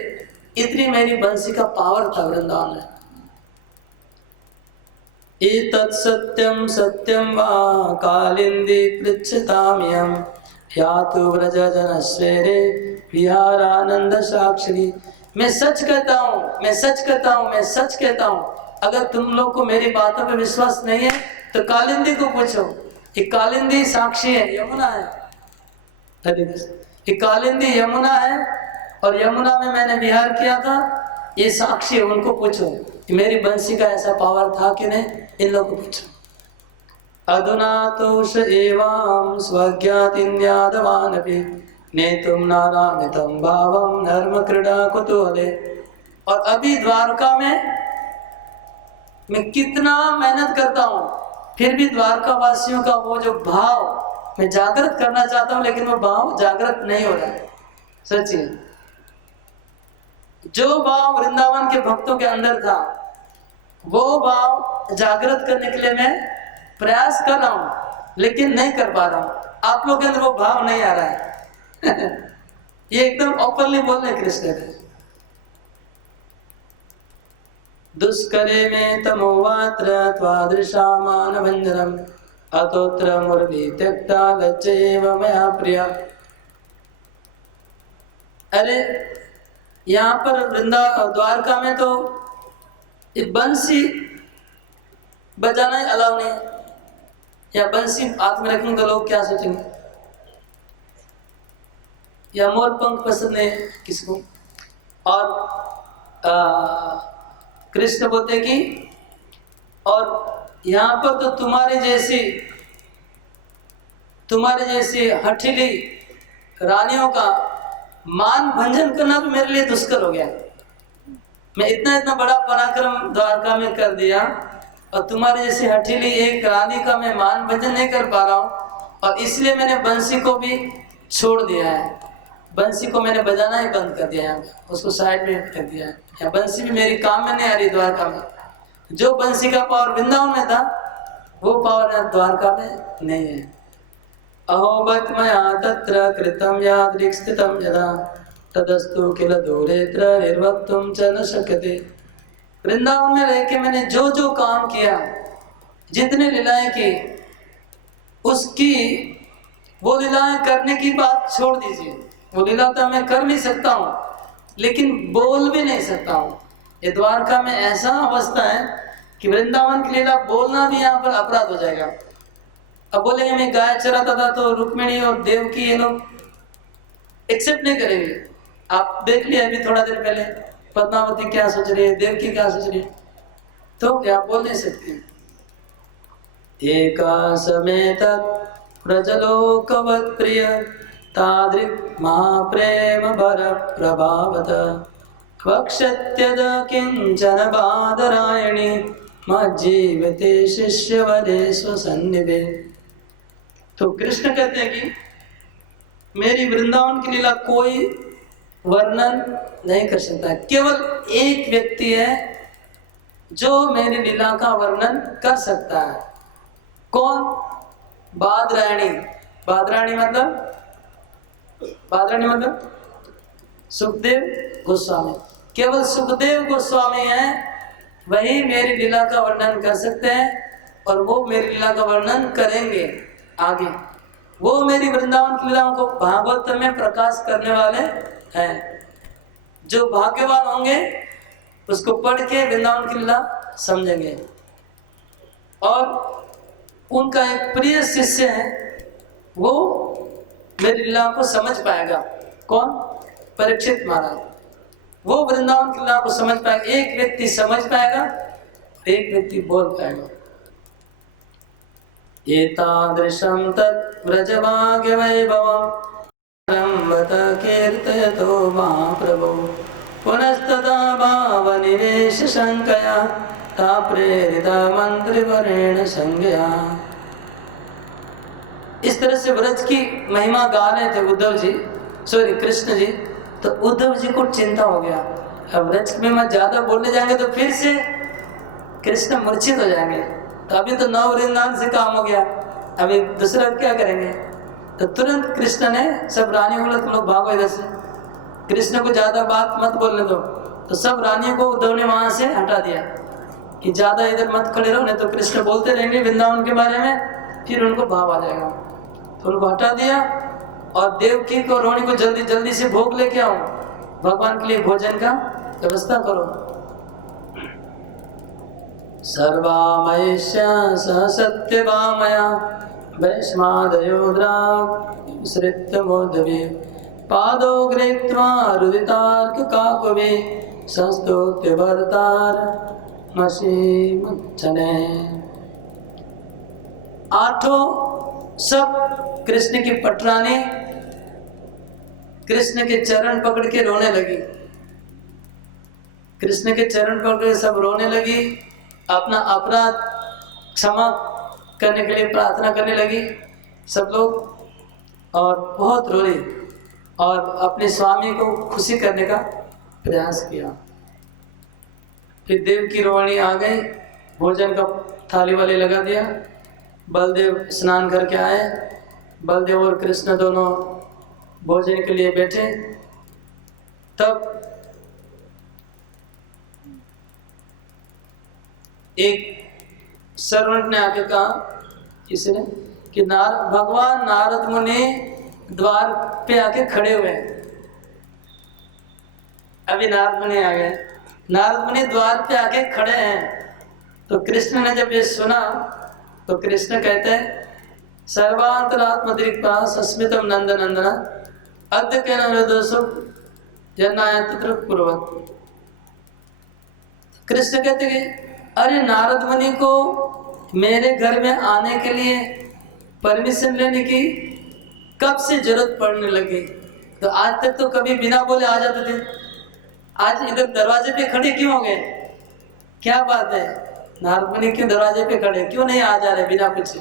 इतनी मेरी बंसी का पावर था वृंदावन में। एतत् सत्यम सत्यम वा कालिंदी पृच्छताम्यहम् यातु व्रज जनस्वेरे विहारानंद साक्षिणी। मैं सच कहता हूँ, मैं सच कहता हूँ, मैं सच कहता हूँ अगर तुम लोग को मेरी बातों पे विश्वास नहीं है तो कालिंदी को पूछो। ये कालिंदी साक्षी है, यमुना है। ये कालिंदी यमुना है और यमुना में मैंने विहार किया था, ये साक्षी है। उनको पूछो कि मेरी बंसी का ऐसा पावर था कि नहीं, इन लोगों को पूछो। अधुना तोष एवं स्वज्ञातिन्यादवानपि नेतुम नारायणितं भावं नर्म क्रीडा कुतूहले। और अभी द्वारका में मैं कितना मेहनत करता हूँ, फिर भी द्वारका वासियों का वो जो भाव मैं जागृत करना चाहता हूँ, लेकिन वो भाव जागृत नहीं हो रहा है। सच्ची जो भाव वृंदावन के भक्तों के अंदर था, वो भाव जागृत करने के लिए मैं प्रयास कर रहा हूँ, लेकिन नहीं कर पा रहा हूँ। आप लोगों के अंदर वो भाव नहीं आ रहा है। ये एकदम ओपनली बोल रहे कृष्ण ने। दुष्करे में तमोवात्र त्वादृशा मानभंजनम अतोत्र मुरली त्यक्ता लज्जैव मया प्रिया। अरे यहाँ पर द्वारका में तो बंसी बजाना ही अलाउ नहीं है, या बंसी हाथ में रखेंगे तो लोग क्या सोचेंगे, या मोर पंख पसंद है किसको। और कृष्ण बोलते कि और यहाँ पर तो तुम्हारे जैसी हठीली रानियों का मान भंजन करना भी मेरे लिए दुष्कर हो गया। मैं इतना बड़ा पराक्रम द्वारका में कर दिया और तुम्हारे जैसी हठीली एक रानी का मैं मान भंजन नहीं कर पा रहा हूँ, और इसलिए मैंने बंसी को भी छोड़ दिया है। बंसी को मैंने बजाना ही बंद कर दिया है, उसको साइड में रख दिया है। या बंसी भी मेरी काम में नहीं आ रही द्वारका में। जो बंसी का पावर वृंदावन में था, वो पावर द्वारका में नहीं है। अहोबत मया तत्र कृतं यादृक् स्थितं यदा तदस्तु किल दूरेत्र निर्वक्तुं च न शक्यते। वृंदावन में रह के मैंने जो जो काम किया, जितने लीलाएं की, उसकी वो लीलाएं करने की बात छोड़ दीजिए। वो लीला तो मैं कर नहीं सकता हूँ, लेकिन बोल भी नहीं सकता हूँ। ये द्वारका में ऐसा अवस्था है कि वृंदावन की लीला बोलना भी यहाँ पर अपराध हो जाएगा। अब बोलेंगे मैं गाय चराता था तो रुक्मिणी और देवकी ये लोग एक्सेप्ट नहीं करेंगे। आप देख लिया अभी थोड़ा देर पहले पद्मावती क्या सोच रही है, देवकी क्या सोच रही है, तो क्या बोल नहीं सकते। एका समेत प्रजलोकवत् प्रिय तादृक् महाप्रेम भर प्रभावत वक्षत्यद किंचन बादरायणी मज्जीवते शिष्यवरे स्वसन्निधे। तो कृष्ण कहते हैं कि मेरी वृंदावन की लीला कोई वर्णन नहीं कर सकता। केवल एक व्यक्ति है जो मेरी लीला का वर्णन कर सकता है। कौन? बादरायणी। बादरायणी मतलब सुखदेव गोस्वामी। केवल सुखदेव गोस्वामी है, वही मेरी लीला का वर्णन कर सकते हैं, और वो मेरी लीला का वर्णन करेंगे आगे। वो मेरी वृंदावन की लीलाओं को भागवत में प्रकाश करने वाले हैं। जो भाग्यवान होंगे उसको पढ़ के वृंदावन की लीला समझेंगे। और उनका एक प्रिय शिष्य है, वो मेरी लीला को समझ पाएगा। कौन? परीक्षित महाराज। वो वृंदावन की लीला को समझ पाएगा। एक व्यक्ति समझ पाएगा, एक व्यक्ति बोल पाएगा। एतादृशं तत् व्रजभाग्य वैभवं रम्भत कीर्तयतो महाप्रभो पुनस्तदा भावनिवेश शङ्कया ता प्रेरिता मंत्रिवरेण संज्ञा। इस तरह से व्रज की महिमा गा रहे थे कृष्ण जी। तो उद्धव जी को चिंता हो गया, अब व्रज की महिमा ज्यादा बोलने जाएंगे तो फिर से कृष्ण मूर्छित हो जाएंगे। तो अभी तो नौ वृंदावन से काम हो गया, अभी दूसरा क्या करेंगे। तो तुरंत कृष्ण ने सब रानियों को, तुम लोग भागो इधर से, कृष्ण को ज्यादा बात मत बोलने दो। तो सब रानियों को उद्धव ने वहां से हटा दिया कि ज्यादा इधर मत खड़े रहो, नहीं तो कृष्ण बोलते रहेंगे वृंदावन के बारे में, फिर उनको भाव आ जाएगा। तो उनको हटा दिया, और देवकी को रोहिणी को जल्दी जल्दी से भोग लेके आओ, भगवान के लिए भोजन का व्यवस्था करो। सर्वामैष्य सह सत्यभामया वैश्वादयोद्राश्रित्यमोदवे पादो गृहीत्वा रुदितार्ककाकुवे संस्तोत्य भरतार मशीमुच्छने। आठों सब कृष्ण की पटरानी कृष्ण के चरण पकड़ के रोने लगी। कृष्ण के चरण पकड़ के सब रोने लगी, अपना अपराध क्षमा करने के लिए प्रार्थना करने लगी सब लोग, और बहुत रोई और अपने स्वामी को खुशी करने का प्रयास किया। फिर देव की रोहिणी आ गई, भोजन का थाली वाले लगा दिया। बलदेव स्नान करके आए, बलदेव और कृष्ण दोनों भोजन के लिए बैठे। तब एक सर्वेंट ने आके कहा, किसने, कि भगवान नारद मुनि द्वार पे आके खड़े हुए हैं। अभी नारद मुनि आ गए, नारद मुनि द्वार पे आके खड़े हैं। तो कृष्ण ने जब ये सुना तो कृष्ण कहते हैं, सर्वांतरात्मदृक्पा सस्मितम नंद नंदना अद्य के नृदोषो जन्नायत्र पूर्वत। कृष्ण कहते कि अरे नारद मुनि को मेरे घर में आने के लिए परमिशन लेने की कब से जरूरत पड़ने लगी? तो आज तक तो कभी बिना बोले आ जाते थे, आज इधर दरवाजे पे खड़े क्यों हो गए? क्या बात है, नारद मुनि के दरवाजे पे खड़े क्यों नहीं आ जा रहे बिना पूछे?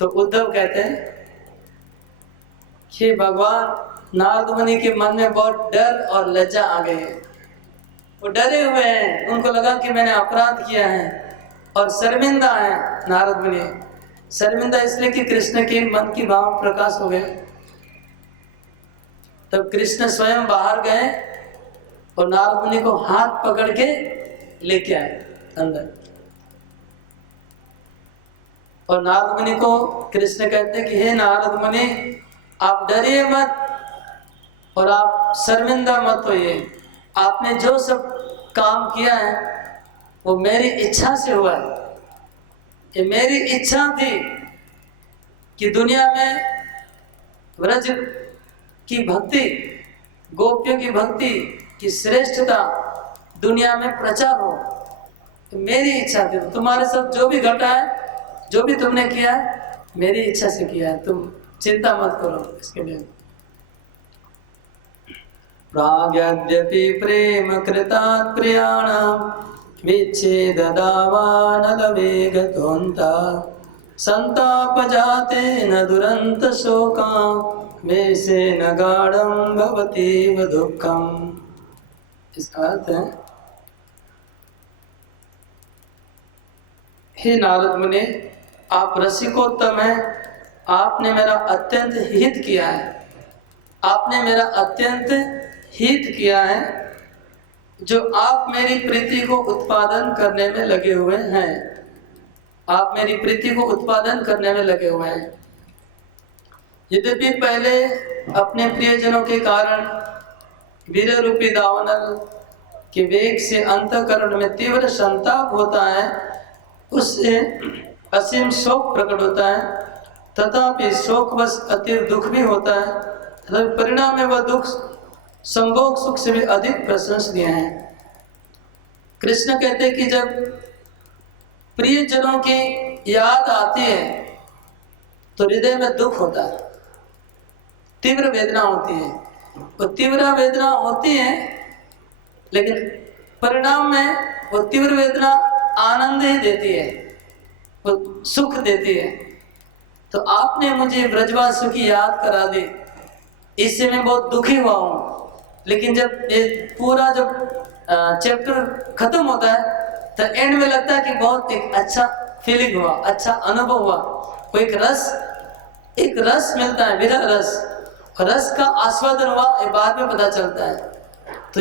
तो उद्धव कहते हैं कि भगवान नारद मुनि के मन में बहुत डर और लज्जा आ गई है, वो डरे हुए हैं, उनको लगा कि मैंने अपराध किया है और शर्मिंदा है। नारद मुनि शर्मिंदा इसलिए कि कृष्ण के मन की भाव प्रकाश हो गए। तब कृष्ण स्वयं बाहर गए और नारद मुनि को हाथ पकड़ के लेके आए अंदर। और नारद मुनि को कृष्ण कहते हैं कि हे नारद मुनि, आप डरिए मत और आप शर्मिंदा मत होइए। आपने जो सब काम किया है वो मेरी इच्छा से हुआ है। ये मेरी इच्छा थी कि दुनिया में व्रज की भक्ति, गोपियों की भक्ति की श्रेष्ठता दुनिया में प्रचार हो, तो मेरी इच्छा थी। तुम्हारे साथ जो भी घटा है, जो भी तुमने किया है, मेरी इच्छा से किया है, तुम चिंता मत करो इसके लिए। प्राग्यद्यपि प्रेम कृतात् प्रियाणां विच्छेददावानलवेगतोऽन्ता संतापजातेन दुरन्त शोकां वेशेन गाढं भवतीव दुःखम्। इसका अर्थ है, हे नारद मुनि, आप रसिकोत्तम हैं, आपने मेरा अत्यंत हित किया है, आपने मेरा अत्यंत हित किया है, जो आप मेरी प्रीति को उत्पादन करने में लगे हुए हैं। आप मेरी प्रीति को उत्पादन करने में लगे हुए हैं। यद्यपि पहले अपने प्रियजनों के कारण वीर रूपी दावानल के वेग से अंतःकरण में तीव्र संताप होता है, उससे असीम शोक प्रकट होता है, तथापि शोकवश अति दुख भी होता है, परिणाम में वह दुख संभोग सुख से भी अधिक प्रशंसनीय है। कृष्ण कहते हैं कि जब प्रियजनों की याद आती है तो हृदय में दुख होता है, तीव्र वेदना होती है। वो तीव्र वेदना होती है, लेकिन परिणाम में वो तीव्र वेदना आनंद ही देती है, वो सुख देती है। तो आपने मुझे ब्रजवासियों की याद करा दी, इससे मैं बहुत दुखी हुआ हूँ। लेकिन जब ये पूरा जब चैप्टर खत्म होता है तो एंड में लगता है कि बहुत एक अच्छा फीलिंग हुआ, अच्छा अनुभव हुआ, वो एक रस मिलता है, विरह रस, रस का आस्वादन हुआ, ये बाद में पता चलता है। तो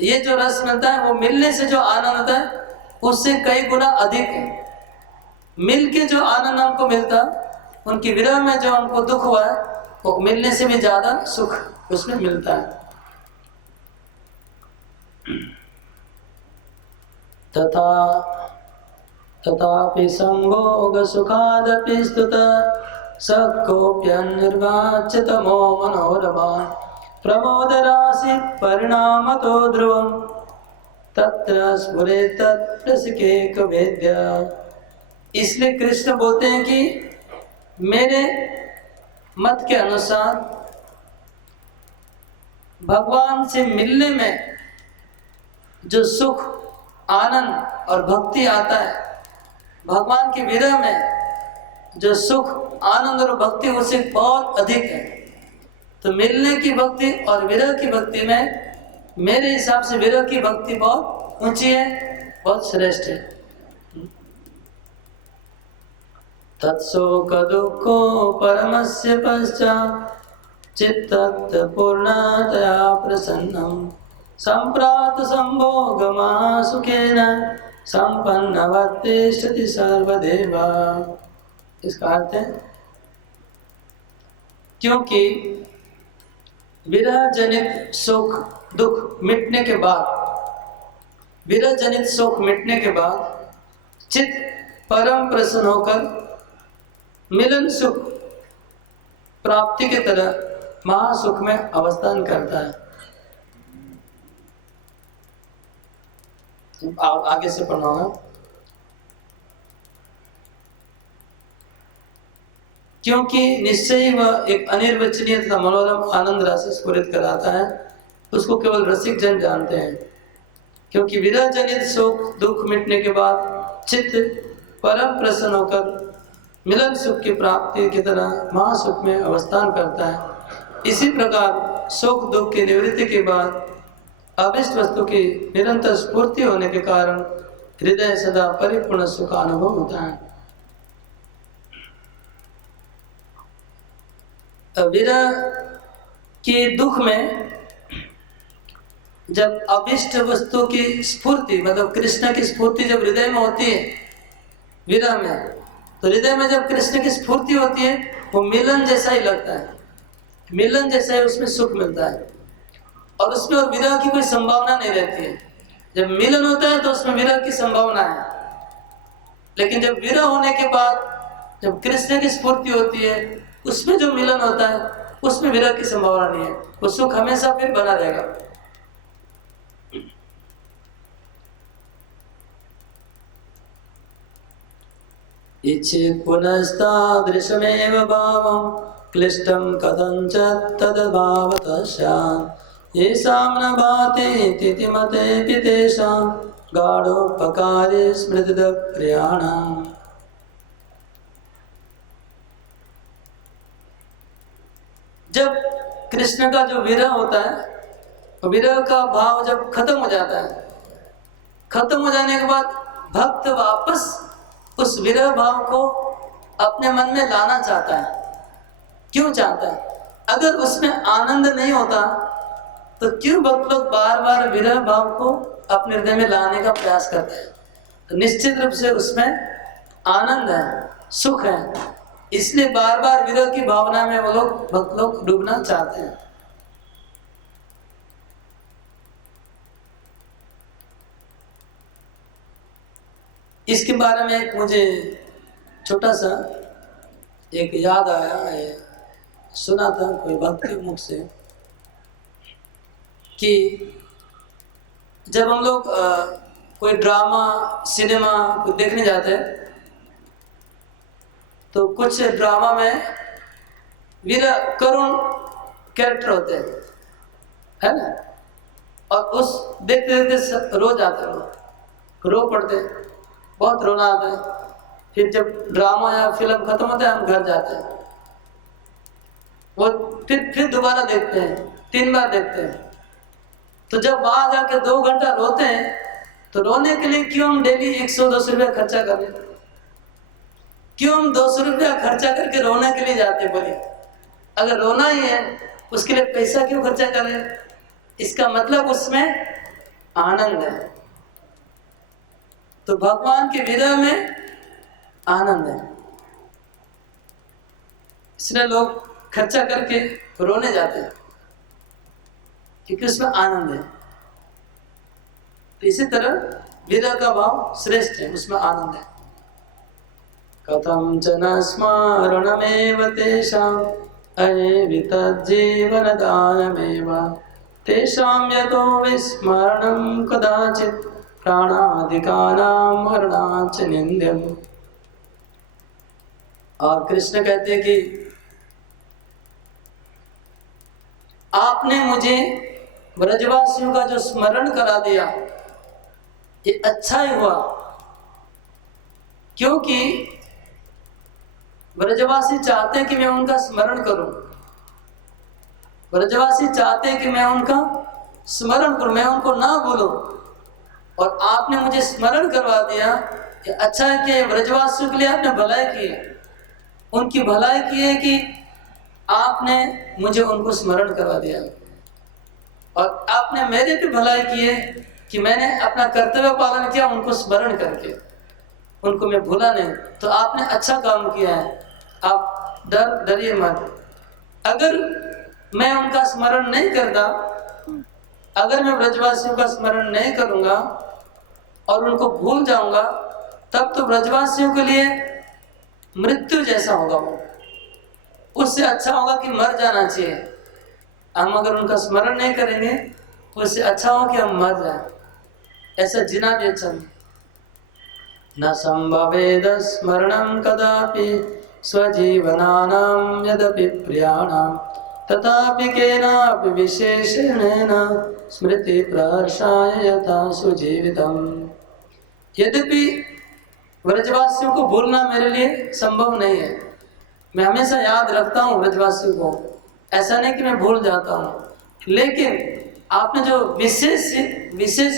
ये जो रस मिलता है, वो मिलने से जो आनंद होता है उससे कई गुना अधिक है। मिल के जो आनंद हमको मिलता, उनकी विरह में जो हमको दुख हुआ है, वो मिलने से भी ज्यादा सुख उसमें मिलता है। तथा तथापि संभोग सुखादपि स्तुतः सकोऽप्यनिर्वाच्य तमो मनोरमा प्रमोदराशि परिणामतो ध्रुवम् तत्र स्फुरेत् तत्प्रसिकेक वेद्य। इसलिए कृष्ण बोलते हैं कि मेरे मत के अनुसार भगवान से मिलने में जो सुख, आनंद और भक्ति आता है, भगवान के विरह में जो सुख, आनंद और भक्ति उससे बहुत अधिक है। तो मिलने की भक्ति और विरह की भक्ति में मेरे हिसाब से विरह की भक्ति बहुत ऊंची है, बहुत श्रेष्ठ है। तत्शोक दुःखो परमस्य पश्चात् चित्तत् पूर्णतया प्रसन्नं सम्प्राप्त संभोगमा सुखेन संपन्नवत्तिष्ठति सर्वदेवा। इसका अर्थ है क्योंकि विरह जनित सुख दुख मिटने के बाद, विरह जनित सुख मिटने के बाद चित्त परम प्रसन्न होकर मिलन सुख प्राप्ति की तरह महासुख में अवस्थान करता है। आगे से पढ़ना होगा। क्योंकि निश्चय ही वह एक अनिर्वचनीय तथा मनोरम आनंद राशि स्फुरित कराता है, उसको केवल रसिक जन जानते हैं। क्योंकि विरह जनित सुख दुख मिटने के बाद चित्त परम प्रसन्न होकर मिलन सुख की प्राप्ति की तरह महासुख में अवस्थान करता है। इसी प्रकार सुख दुख की निवृत्ति के बाद अभिष्ट वस्तु की निरंतर स्फूर्ति होने के कारण हृदय सदा परिपूर्ण सुख का अनुभव होता है। विरह के दुख में जब अभिष्ट वस्तु की स्फूर्ति, मतलब कृष्ण की स्फूर्ति जब हृदय में होती है विरह में, तो हृदय में जब कृष्ण की स्फूर्ति होती है वो मिलन जैसा ही लगता है, मिलन जैसा ही उसमें सुख मिलता है और उसमें और विरह की कोई संभावना नहीं रहती है। जब मिलन होता है तो उसमें विरह की संभावना है, लेकिन जब विरह होने के बाद जब कृष्ण की स्फूर्ति होती है उसमें जो मिलन होता है उसमें विरह की संभावना नहीं है, वो सुख हमेशा फिर बना रहेगा। इच्छेत् पुनस्तादृशमेव भावं क्लिष्टं कथञ्चित् तद्भावतः स्यात् येषां न भाति तिथिमतेऽपि तेषां गाढोपकारे स्मृतिप्रियाणाम्। जब कृष्ण का जो विरह होता है, विरह का भाव जब खत्म हो जाता है, खत्म हो जाने के बाद भक्त वापस उस विरह भाव को अपने मन में लाना चाहता है। क्यों चाहता है? अगर उसमें आनंद नहीं होता तो क्यों भक्त लोग बार बार विरह भाव को अपने हृदय में लाने का प्रयास करते हैं? तो निश्चित रूप से उसमें आनंद है, सुख है, इसलिए बार बार विरह की भावना में वो लोग भक्त लोग डूबना चाहते हैं। इसके बारे में एक मुझे छोटा सा एक याद आया है, सुना था कोई भक्त के मुख से कि जब हम लोग कोई ड्रामा सिनेमा को देखने जाते हैं तो कुछ ड्रामा में वीर करुण कैरेक्टर होते हैं, है ना, और उस देखते देखते रो जाते लोग, रो पड़ते, बहुत रोना आता है। फिर जब ड्रामा या फिल्म खत्म होता है हम घर जाते हैं, वो फिर दोबारा देखते हैं, 3 बार देखते हैं। तो जब वहां जाके 2 घंटा रोते हैं तो रोने के लिए क्यों हम डेली 100-200 रुपया खर्चा करें? क्यों हम 200 रुपया खर्चा करके रोने के लिए जाते? बोलिए, अगर रोना ही है उसके लिए पैसा क्यों खर्चा करें? इसका मतलब उसमें आनंद है। तो भगवान के विरह में आनंद है, इसलिए लोग खर्चा करके रोने जाते हैं क्योंकि उसमें आनंद है। तो इसी तरह विरह का भाव श्रेष्ठ है, उसमें आनंद है। कथं च न स्मरणमेव तेषाम् अयेवितज्जीवनदानमेव तेषां यतो विस्मरणं कदाचित् प्राणादिकानां मरणाच्च निन्द्यम्। और कृष्ण कहते हैं कि आपने मुझे ब्रजवासियों का जो स्मरण करा दिया, ये अच्छा ही हुआ, क्योंकि ब्रजवासी चाहते कि मैं उनका स्मरण करूं, ब्रजवासी चाहते कि मैं उनका स्मरण करूं, मैं उनको ना भूलूं, और आपने मुझे स्मरण करवा दिया। ये अच्छा है कि ब्रजवासियों के लिए आपने भलाई की है, उनकी भलाई की है कि आपने मुझे उनको स्मरण करवा दिया, और आपने मेरे भी भलाई की है कि मैंने अपना कर्तव्य पालन किया उनको स्मरण करके, उनको मैं भूला नहीं। तो आपने अच्छा काम किया है, आप डरिए मत। अगर मैं उनका स्मरण नहीं करता, अगर मैं ब्रजवासियों का स्मरण नहीं करूंगा और उनको भूल जाऊंगा, तब तो ब्रजवासियों के लिए मृत्यु जैसा होगा वो। उससे अच्छा होगा कि मर जाना चाहिए। हम अगर उनका स्मरण नहीं करेंगे, उससे अच्छा हो कि हम मर जाएं, ऐसा जीना भी अच्छा नहीं। न संभवेद स्मरणं कदापि स्वजीवनानां यदपि प्रियाणां तथापि केनापि विशेषणेन स्मृति प्रहर्षाय यथा सुजीवितम्। यद्यपि ब्रजवासियों को भूलना मेरे लिए संभव नहीं है, मैं हमेशा याद रखता हूँ ब्रजवासियों को, ऐसा नहीं कि मैं भूल जाता हूँ, लेकिन आपने जो विशेष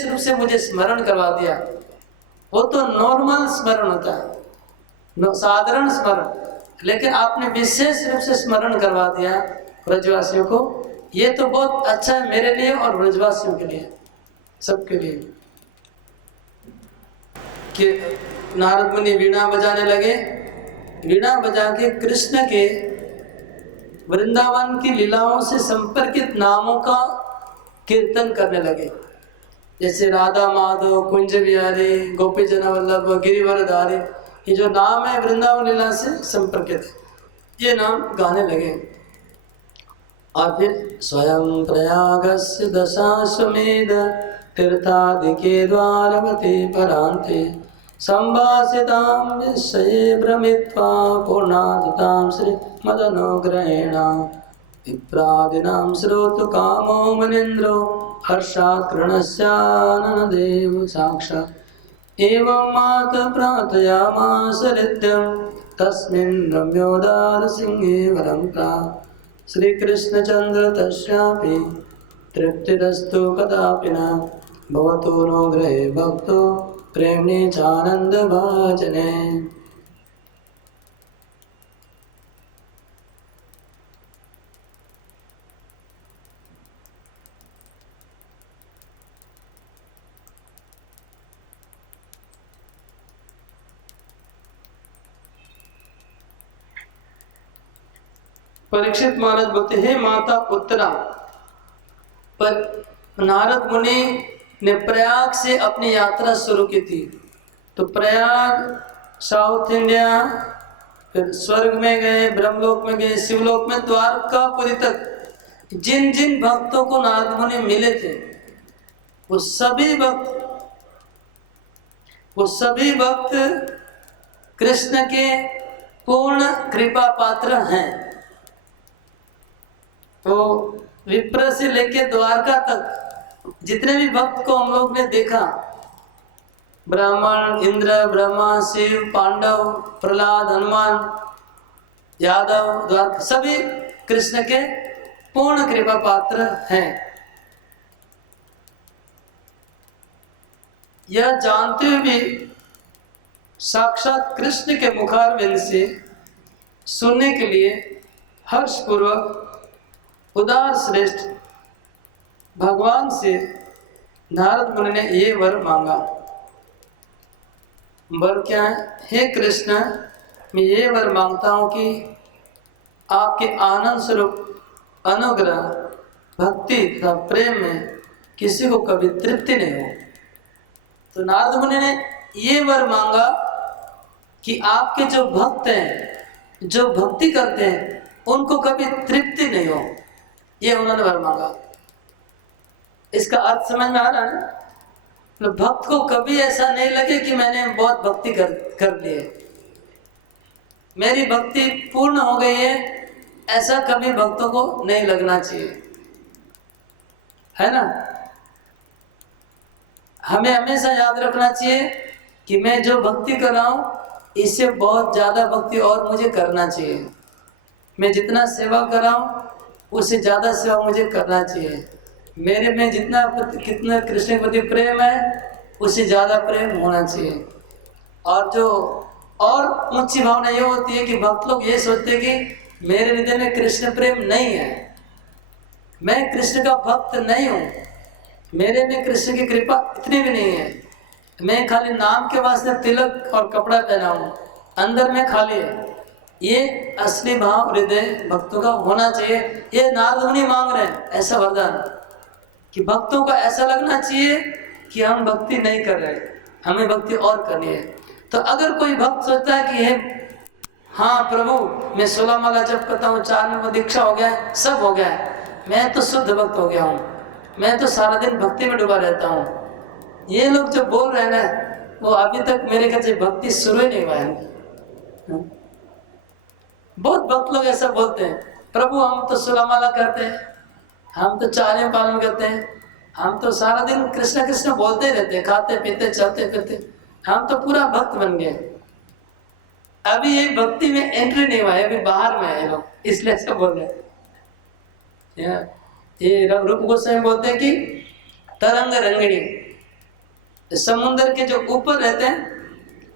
रूप से मुझे स्मरण करवा दिया, वो तो नॉर्मल स्मरण होता है, साधारण स्मरण, लेकिन आपने विशेष रूप से स्मरण करवा दिया ब्रजवासियों को, ये तो बहुत अच्छा है मेरे लिए और ब्रजवासियों के लिए, सबके लिए। कि नारद मुनि वीणा बजाने लगे, वीणा बजा के कृष्ण के वृंदावन की लीलाओं से संपर्कित नामों का कीर्तन करने लगे, जैसे राधा माधव, कुंज बिहारी, गोपी जन वल्लभ, गिरिवरधारी, ये जो नाम है वृंदावन लीला से संपर्कित है, ये नाम गाने लगे। और फिर स्वयं प्रयागस्य दशाश्वमेध तीर्थादिके द्वारवती परान्ते संभाषितां विषये भ्रमित्वा पूर्णादितां श्री मदनुग्रहेण विप्रादिनां श्रोतु कामो मुनीन्द्रो हर्षात् कृणस्याननदेव साक्षात् एवं मातः प्रार्थयामास हृद्यं तस्मिन् रम्योदार सिंहे वरं प्राह श्री कृष्णचंद्र तस्यापि तृप्तिरस्तु कदापि न भवतो नो गृहे भक्तो प्रेम्णे चानंद भाजने। परीक्षित महाराज बोलते हैं, माता उत्तरा पर नारद मुनि ने प्रयाग से अपनी यात्रा शुरू की थी। तो प्रयाग, साउथ इंडिया, फिर स्वर्ग में गए, ब्रह्मलोक में गए, शिवलोक में, द्वारकापुरी तक जिन जिन भक्तों को नारद मुनि मिले थे, वो सभी भक्त कृष्ण के पूर्ण कृपा पात्र हैं। तो विप्र से लेके द्वारका तक जितने भी भक्त को हम लोग ने देखा, ब्राह्मण, इंद्र, ब्रह्मा, शिव, पांडव, प्रहलाद, हनुमान, यादव, द्वारका, सभी कृष्ण के पूर्ण कृपा पात्र हैं। यह जानते हुए भी साक्षात कृष्ण के मुखारविंद से सुनने के लिए हर्षपूर्वक उदार श्रेष्ठ भगवान से नारद मुनि ने ये वर मांगा। वर क्या है? हे कृष्ण, मैं ये वर मांगता हूँ कि आपके आनंद स्वरूप अनुग्रह, भक्ति तथा प्रेम में किसी को कभी तृप्ति नहीं हो। तो नारद मुनि ने ये वर मांगा कि आपके जो भक्त हैं, जो भक्ति करते हैं, उनको कभी तृप्ति नहीं हो, ये उन्होंने वर मांगा। इसका अर्थ समझ में आ रहा है? तो भक्त को कभी ऐसा नहीं लगे कि मैंने बहुत भक्ति कर ली है, मेरी भक्ति पूर्ण हो गई है, ऐसा कभी भक्तों को नहीं लगना चाहिए, है ना। हमें हमेशा याद रखना चाहिए कि मैं जो भक्ति कर रहा हूँ, इससे बहुत ज़्यादा भक्ति और मुझे करना चाहिए। मैं जितना सेवा कर रहा हूँ, उससे ज़्यादा सेवा मुझे करना चाहिए। मेरे में कितना कृष्ण के प्रति प्रेम है, उससे ज़्यादा प्रेम होना चाहिए। और जो और ऊंची भावना ये होती है कि भक्त लोग ये सोचते हैं कि मेरे हृदय में कृष्ण प्रेम नहीं है, मैं कृष्ण का भक्त नहीं हूँ, मेरे में कृष्ण की कृपा इतनी भी नहीं है, मैं खाली नाम के वास्ते तिलक और कपड़ा पहना हूँ, अंदर में खाली है। ये असली भाव हृदय भक्तों का होना चाहिए। ये नारद मुनि मांग रहे हैं ऐसा वरदान कि भक्तों को ऐसा लगना चाहिए कि हम भक्ति नहीं कर रहे, हमें भक्ति और करनी है। तो अगर कोई भक्त सोचता है कि हाँ प्रभु, मैं 16 माला जप करता हूँ, 4 में दीक्षा हो गया, सब हो गया है, मैं तो शुद्ध भक्त हो गया हूँ, मैं तो सारा दिन भक्ति में डूबा रहता हूँ, ये लोग जो बोल रहे हैं ना, वो अभी तक मेरे ख्याल से भक्ति शुरू ही नहीं हुआ है। बहुत भक्त लोग ऐसा बोलते हैं, प्रभु हम तो 16 माला करते हैं, हम तो 4 पालन करते हैं, हम तो सारा दिन कृष्ण कृष्ण बोलते ही रहते हैं, खाते पीते चलते फिरते, हम तो पूरा भक्त बन गए। अभी ये भक्ति में एंट्री नहीं हुआ है, अभी बाहर में है लोग, इसलिए ऐसा बोल रहे हैं। ये रूप गोस्वामी बोलते हैं कि तरंग रंगिणी, समुद्र के जो ऊपर रहते हैं,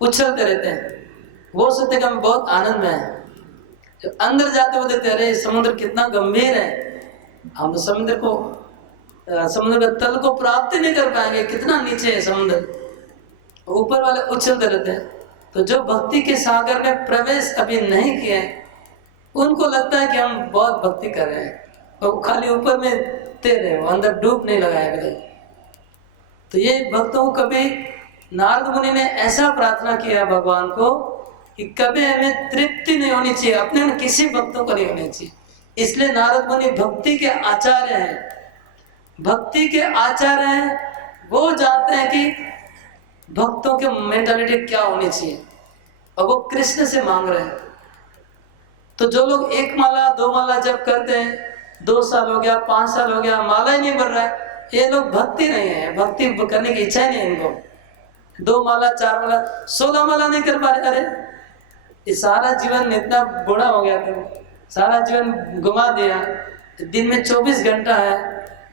उछलते रहते हैं, वो सोचते कि हम बहुत आनंद में हैं। जब अंदर जाते हुए देखते अरे समुद्र कितना गंभीर है, हम तो समुद्र के तल को प्राप्त नहीं कर पाएंगे, कितना नीचे है समुद्र, ऊपर वाले उछलते रहते हैं। तो जो भक्ति के सागर में प्रवेश अभी नहीं किए हैं, उनको लगता है कि हम बहुत भक्ति कर रहे हैं, और खाली ऊपर में तैर रहे हो, अंदर डूब नहीं लगाया कभी। तो ये भक्तों को कभी नारद मुनि ने ऐसा प्रार्थना किया भगवान को कि कभी हमें तृप्ति नहीं होनी चाहिए, अपने किसी भक्तों को नहीं होनी चाहिए। इसलिए नारद मुनि भक्ति के आचार्य हैं, भक्ति के आचार्य हैं। वो जानते हैं कि भक्तों की मेंटालिटी क्या होनी चाहिए, और वो कृष्ण से मांग रहे हैं। तो जो लोग 1 माला 2 माला जप करते हैं, 2 साल हो गया, 5 साल हो गया, माला ही नहीं बढ़ रहा है, ये लोग भक्ति नहीं है, भक्ति करने की इच्छा ही नहीं है इनको। 2 माला 4 माला 16 माला नहीं कर पा रहे। अरे ये सारा जीवन इतना बूढ़ा हो गया, था सारा जीवन घुमा दिया, दिन में 24 घंटा है,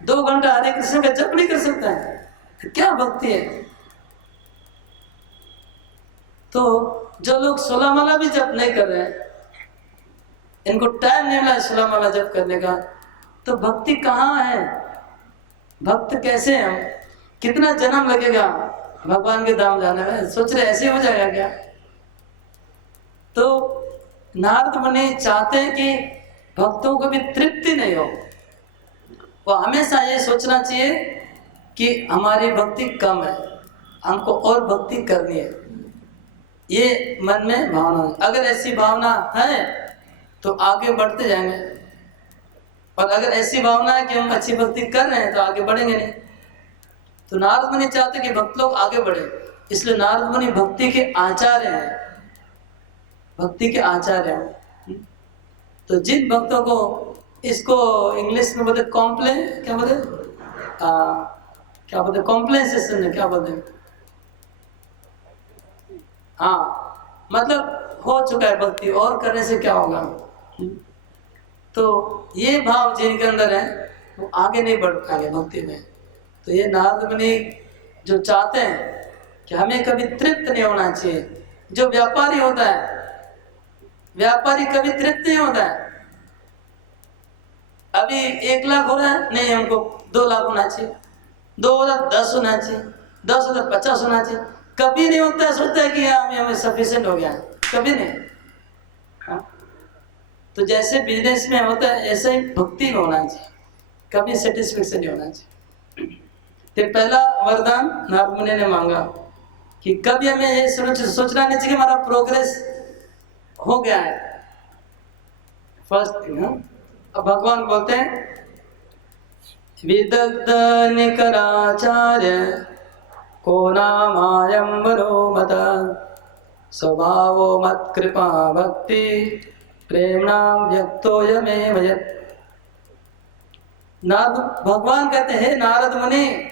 2 घंटा हरे कृष्ण का जप नहीं कर सकता है, तो क्या भक्ति है। तो जो लोग 16 माला भी जप नहीं कर रहे हैं, इनको टाइम नहीं मिला 16 माला जप करने का, तो भक्ति कहाँ है? भक्त कैसे हैं हम? कितना जन्म लगेगा भगवान के धाम जाने में? सोच रहे ऐसे हो जाएगा क्या? तो नारद मुनि चाहते हैं कि भक्तों को भी तृप्ति नहीं हो, वो हमेशा ये सोचना चाहिए कि हमारी भक्ति कम है, हमको और भक्ति करनी है, ये मन में भावना है। अगर ऐसी भावना है तो आगे बढ़ते जाएंगे, और अगर ऐसी भावना है कि हम अच्छी भक्ति कर रहे हैं तो आगे बढ़ेंगे नहीं। तो नारद मुनि चाहते कि भक्त लोग आगे बढ़े, इसलिए नारद मुनि भक्ति के आचार्य हैं, भक्ति के आचार्य हैं। तो जिन भक्तों को, इसको इंग्लिश में बोलते क्या बोलते कॉम्प्लेंसेशन है, क्या बोलते हैं, हाँ, मतलब हो चुका है भक्ति, और करने से क्या होगा। तो ये भाव जिनके अंदर है वो आगे नहीं बढ़ पाएंगे भक्ति में। तो ये नारद मुनि जो चाहते हैं कि हमें कभी तृप्त नहीं होना चाहिए। जो व्यापारी होता है, व्यापारी कभी तृप्त नहीं होता है। अभी 1 लाख हो रहा है, नहीं हमको 2 लाख होना चाहिए, 2 हो 10 होना चाहिए, 10 हो 50 होना चाहिए, कभी नहीं होता है। सोचता है कि हमें सफिशिएंट हो गया है, कभी नहीं। हाँ? तो जैसे बिजनेस में होता है, ऐसे ही भक्ति में होना चाहिए, कभी सेटिस्फेक्शन नहीं होना चाहिए। तो पहला वरदान नारद मुनि ने मांगा कि कभी हमें ये सोचना नहीं चाहिए कि हमारा प्रोग्रेस हो गया है। First thing. अब भगवान बोलते हैं विदग्ध निकराचार्य को नामायंबरो मत स्वभावो मत कृपा भक्ति प्रेमणा व्यक्तो यमेव यत्। नारद भगवान कहते हैं नारद मुनि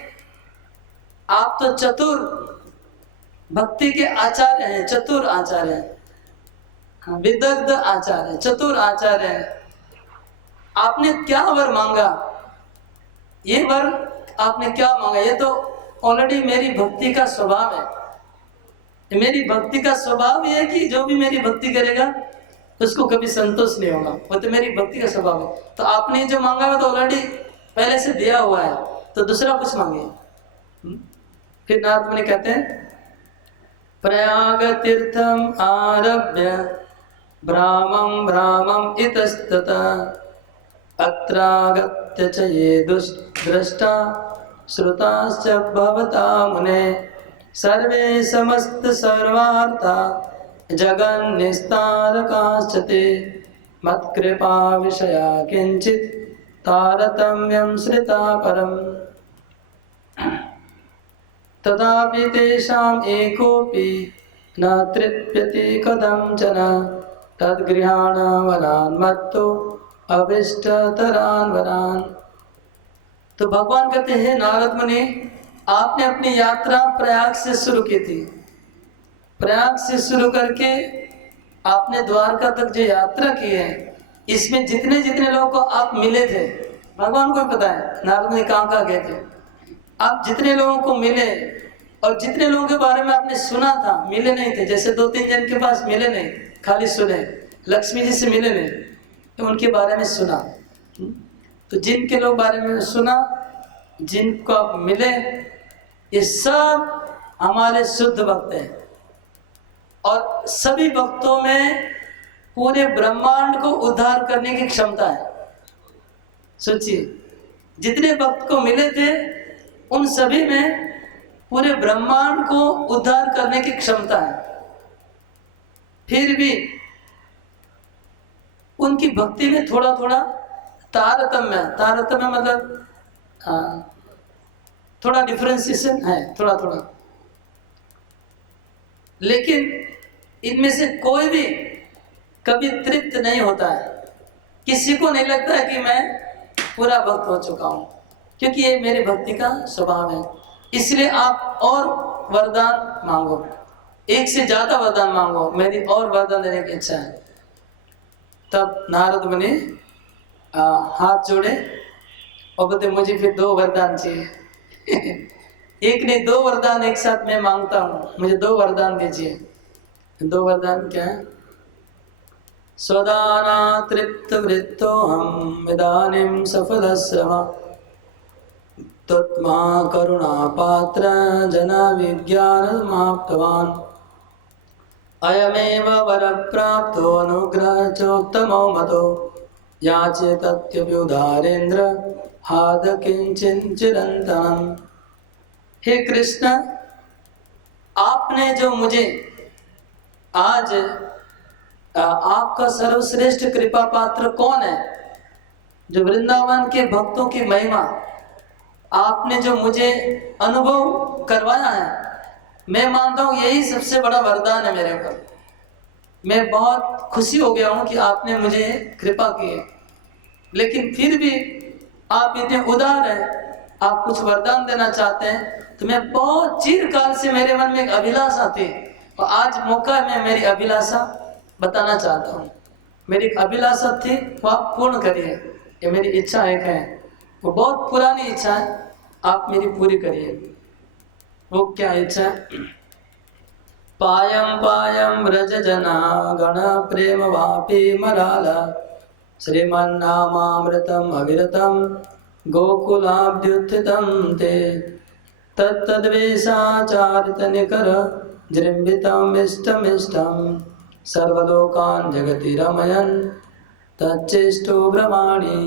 आप तो चतुर भक्ति के आचार्य हैं, चतुर आचार्य हैं, विदग्ध आचार्य, चतुर आचार्य हैं। आपने क्या वर मांगा? ये वर आपने क्या मांगा? ये तो ऑलरेडी मेरी भक्ति का स्वभाव है। मेरी भक्ति का स्वभाव ये है कि जो भी मेरी भक्ति करेगा उसको कभी संतोष नहीं होगा, वो तो मेरी भक्ति का स्वभाव है। तो आपने जो मांगा है तो ऑलरेडी पहले से दिया हुआ है, तो दूसरा कुछ मांगे। फिर नारद मुनि कहते हैं प्रयाग तीर्थम आरभ्य भ्रामं भ्रामं इतस्ततः अत्रागत्य च ये दुष्टद्रष्टा श्रुताश्च भवता मुने सर्वे समस्त सर्वार्था जगन्निस्तारकाश्च ते मत्कृपा विषया किंचित तारतम्यं श्रिता परम् तथापि तेषाम् एकोऽपि न तृप्यति कथंचन तद्गृहाण वनान् मत्तो अभिष्टतरान् वनान्। तो भगवान कहते हैं नारद मुनि आपने अपनी यात्रा प्रयाग से शुरू की थी। प्रयाग से शुरू करके आपने द्वारका तक जो यात्रा की है, इसमें जितने जितने लोगों को आप मिले थे, भगवान को भी पता है नारद मुनि कहाँ गए थे। आप जितने लोगों को मिले और जितने लोगों के बारे में आपने सुना था, मिले नहीं थे, जैसे 2-3 जन के पास मिले नहीं, खाली सुने, लक्ष्मी जी से मिले नहीं, तो उनके बारे में सुना। तो जिनके लोग बारे में सुना, जिनको आप मिले, ये सब हमारे शुद्ध भक्त हैं। और सभी भक्तों में पूरे ब्रह्मांड को उद्धार करने की क्षमता है। सोचिए, जितने भक्त को मिले थे उन सभी में पूरे ब्रह्मांड को उद्धार करने की क्षमता है। फिर भी उनकी भक्ति में थोड़ा थोड़ा तारतम्य मतलब थोड़ा डिफरेंशिएशन है, थोड़ा थोड़ा। लेकिन इनमें से कोई भी कभी तृप्त नहीं होता है। किसी को नहीं लगता है कि मैं पूरा भक्त हो चुका हूं, क्योंकि ये मेरी भक्ति का स्वभाव है। इसलिए आप और वरदान मांगो, एक से ज्यादा वरदान मांगो, मेरी और वरदान देने की इच्छा है। तब नारद मुनि हाथ जोड़े और बोलते मुझे फिर 2 वरदान चाहिए। एक नहीं, 2 वरदान एक साथ मैं मांगता हूँ, मुझे 2 वरदान दीजिए। 2 वरदान क्या है? स्वदाना तृप्त वृत्तो हम इदानीं सफलस्व तत्मा करुणा पात्र जन विज्ञानमाप्तवान् अयमेव वर प्राप्तो अनुग्रह चोत्तमो मतो याचे तत्यभ्युदारेन्द्र हाद किंचिन चिरंतनम। हे कृष्ण, आपने जो मुझे आज आपका सर्वश्रेष्ठ कृपा पात्र कौन है, जो वृंदावन के भक्तों की महिमा आपने जो मुझे अनुभव करवाया है, मैं मानता हूँ यही सबसे बड़ा वरदान है मेरे ऊपर। मैं बहुत खुशी हो गया हूँ कि आपने मुझे कृपा की है, लेकिन फिर भी आप इतने उदार हैं, आप कुछ वरदान देना चाहते हैं, तो मैं बहुत चिरकाल से मेरे मन में एक अभिलाषा थी और आज मौका है, मैं मेरी अभिलाषा बताना चाहता हूँ। मेरी एक अभिलाषा थी, वो आप पूर्ण करिए। ये मेरी इच्छा एक है, वो बहुत पुरानी इच्छा है, आप मेरी पूरी करिए। वो क्या इच्छा है? पायम पायम व्रज जना गण प्रेम वापी मराला श्रीमन्नामामृतम अविरतम गोकुलाभ्युत्थितं ते तत्तद्वेषाचारित निकर जृंभितम इष्टमिष्टम सर्वलोकान् जगति रमयन् तच्चेष्टो ब्रह्माणि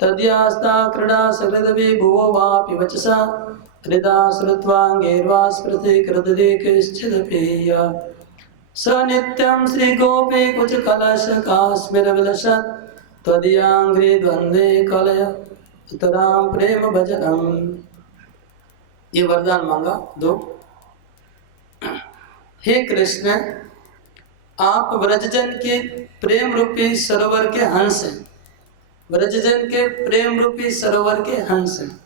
तद्यास्ता क्रीडा सकृद् विभुवो वापि वचसा हृदा श्रुत्वाङ्गैर्वा स्मृति कृतदेकश्चिदपेय स नित्यं श्रीगोपी कुचकलशकास्मिरविलसत् त्वदीयाङ्घ्रि द्वन्द्वे कलय उतरां प्रेम भजनम। ये वरदान मांगा दो। हे कृष्ण, आप व्रजजन के प्रेम रूपी सरोवर के हंस हैं। व्रजजन के प्रेम रूपी सरोवर के हंस हैं।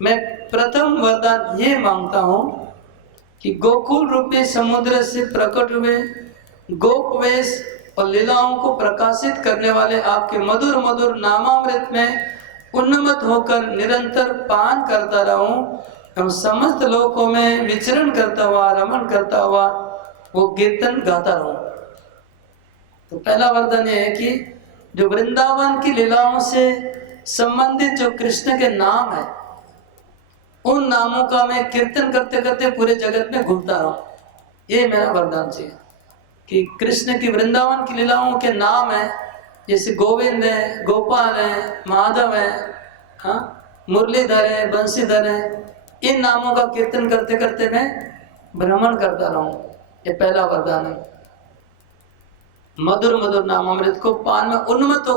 मैं प्रथम वरदान ये मांगता हूँ कि गोकुल रूपी समुद्र से प्रकट हुए गोपवेश और लीलाओं को प्रकाशित करने वाले आपके मधुर मधुर नामामृत में उन्नत होकर निरंतर पान करता रहूं, हम समस्त लोकों में विचरण करता हुआ, रमण करता हुआ वो कीर्तन गाता रहूं। तो पहला वरदान ये है कि जो वृंदावन की लीलाओं से संबंधित जो कृष्ण के नाम है, उन नामों का मैं कीर्तन करते करते पूरे जगत में घूमता रहूं। ये मेरा वरदान चाहिए कि कृष्ण की वृंदावन की लीलाओं के नाम है, जैसे गोविंद है, गोपाल है, माधव है, हाँ, मुरलीधर है, बंसीधर है, इन नामों का कीर्तन करते करते मैं भ्रमण करता रहूं। ये पहला वरदान है। मधुर मधुर नामामृत को पान में उन्मत्त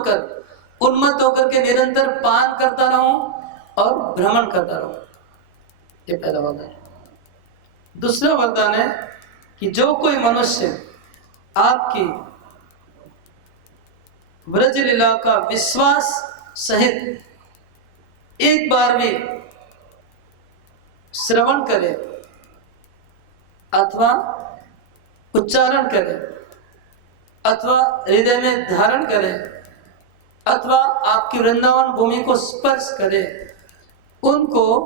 होकर के निरंतर पान करता रहूं और भ्रमण करता रहूं। ये पहला वरदान। दूसरा वरदान है कि जो कोई मनुष्य आपकी व्रज लीला का विश्वास सहित एक बार भी श्रवण करे अथवा उच्चारण करे अथवा हृदय में धारण करे अथवा आपकी वृंदावन भूमि को स्पर्श करे, उनको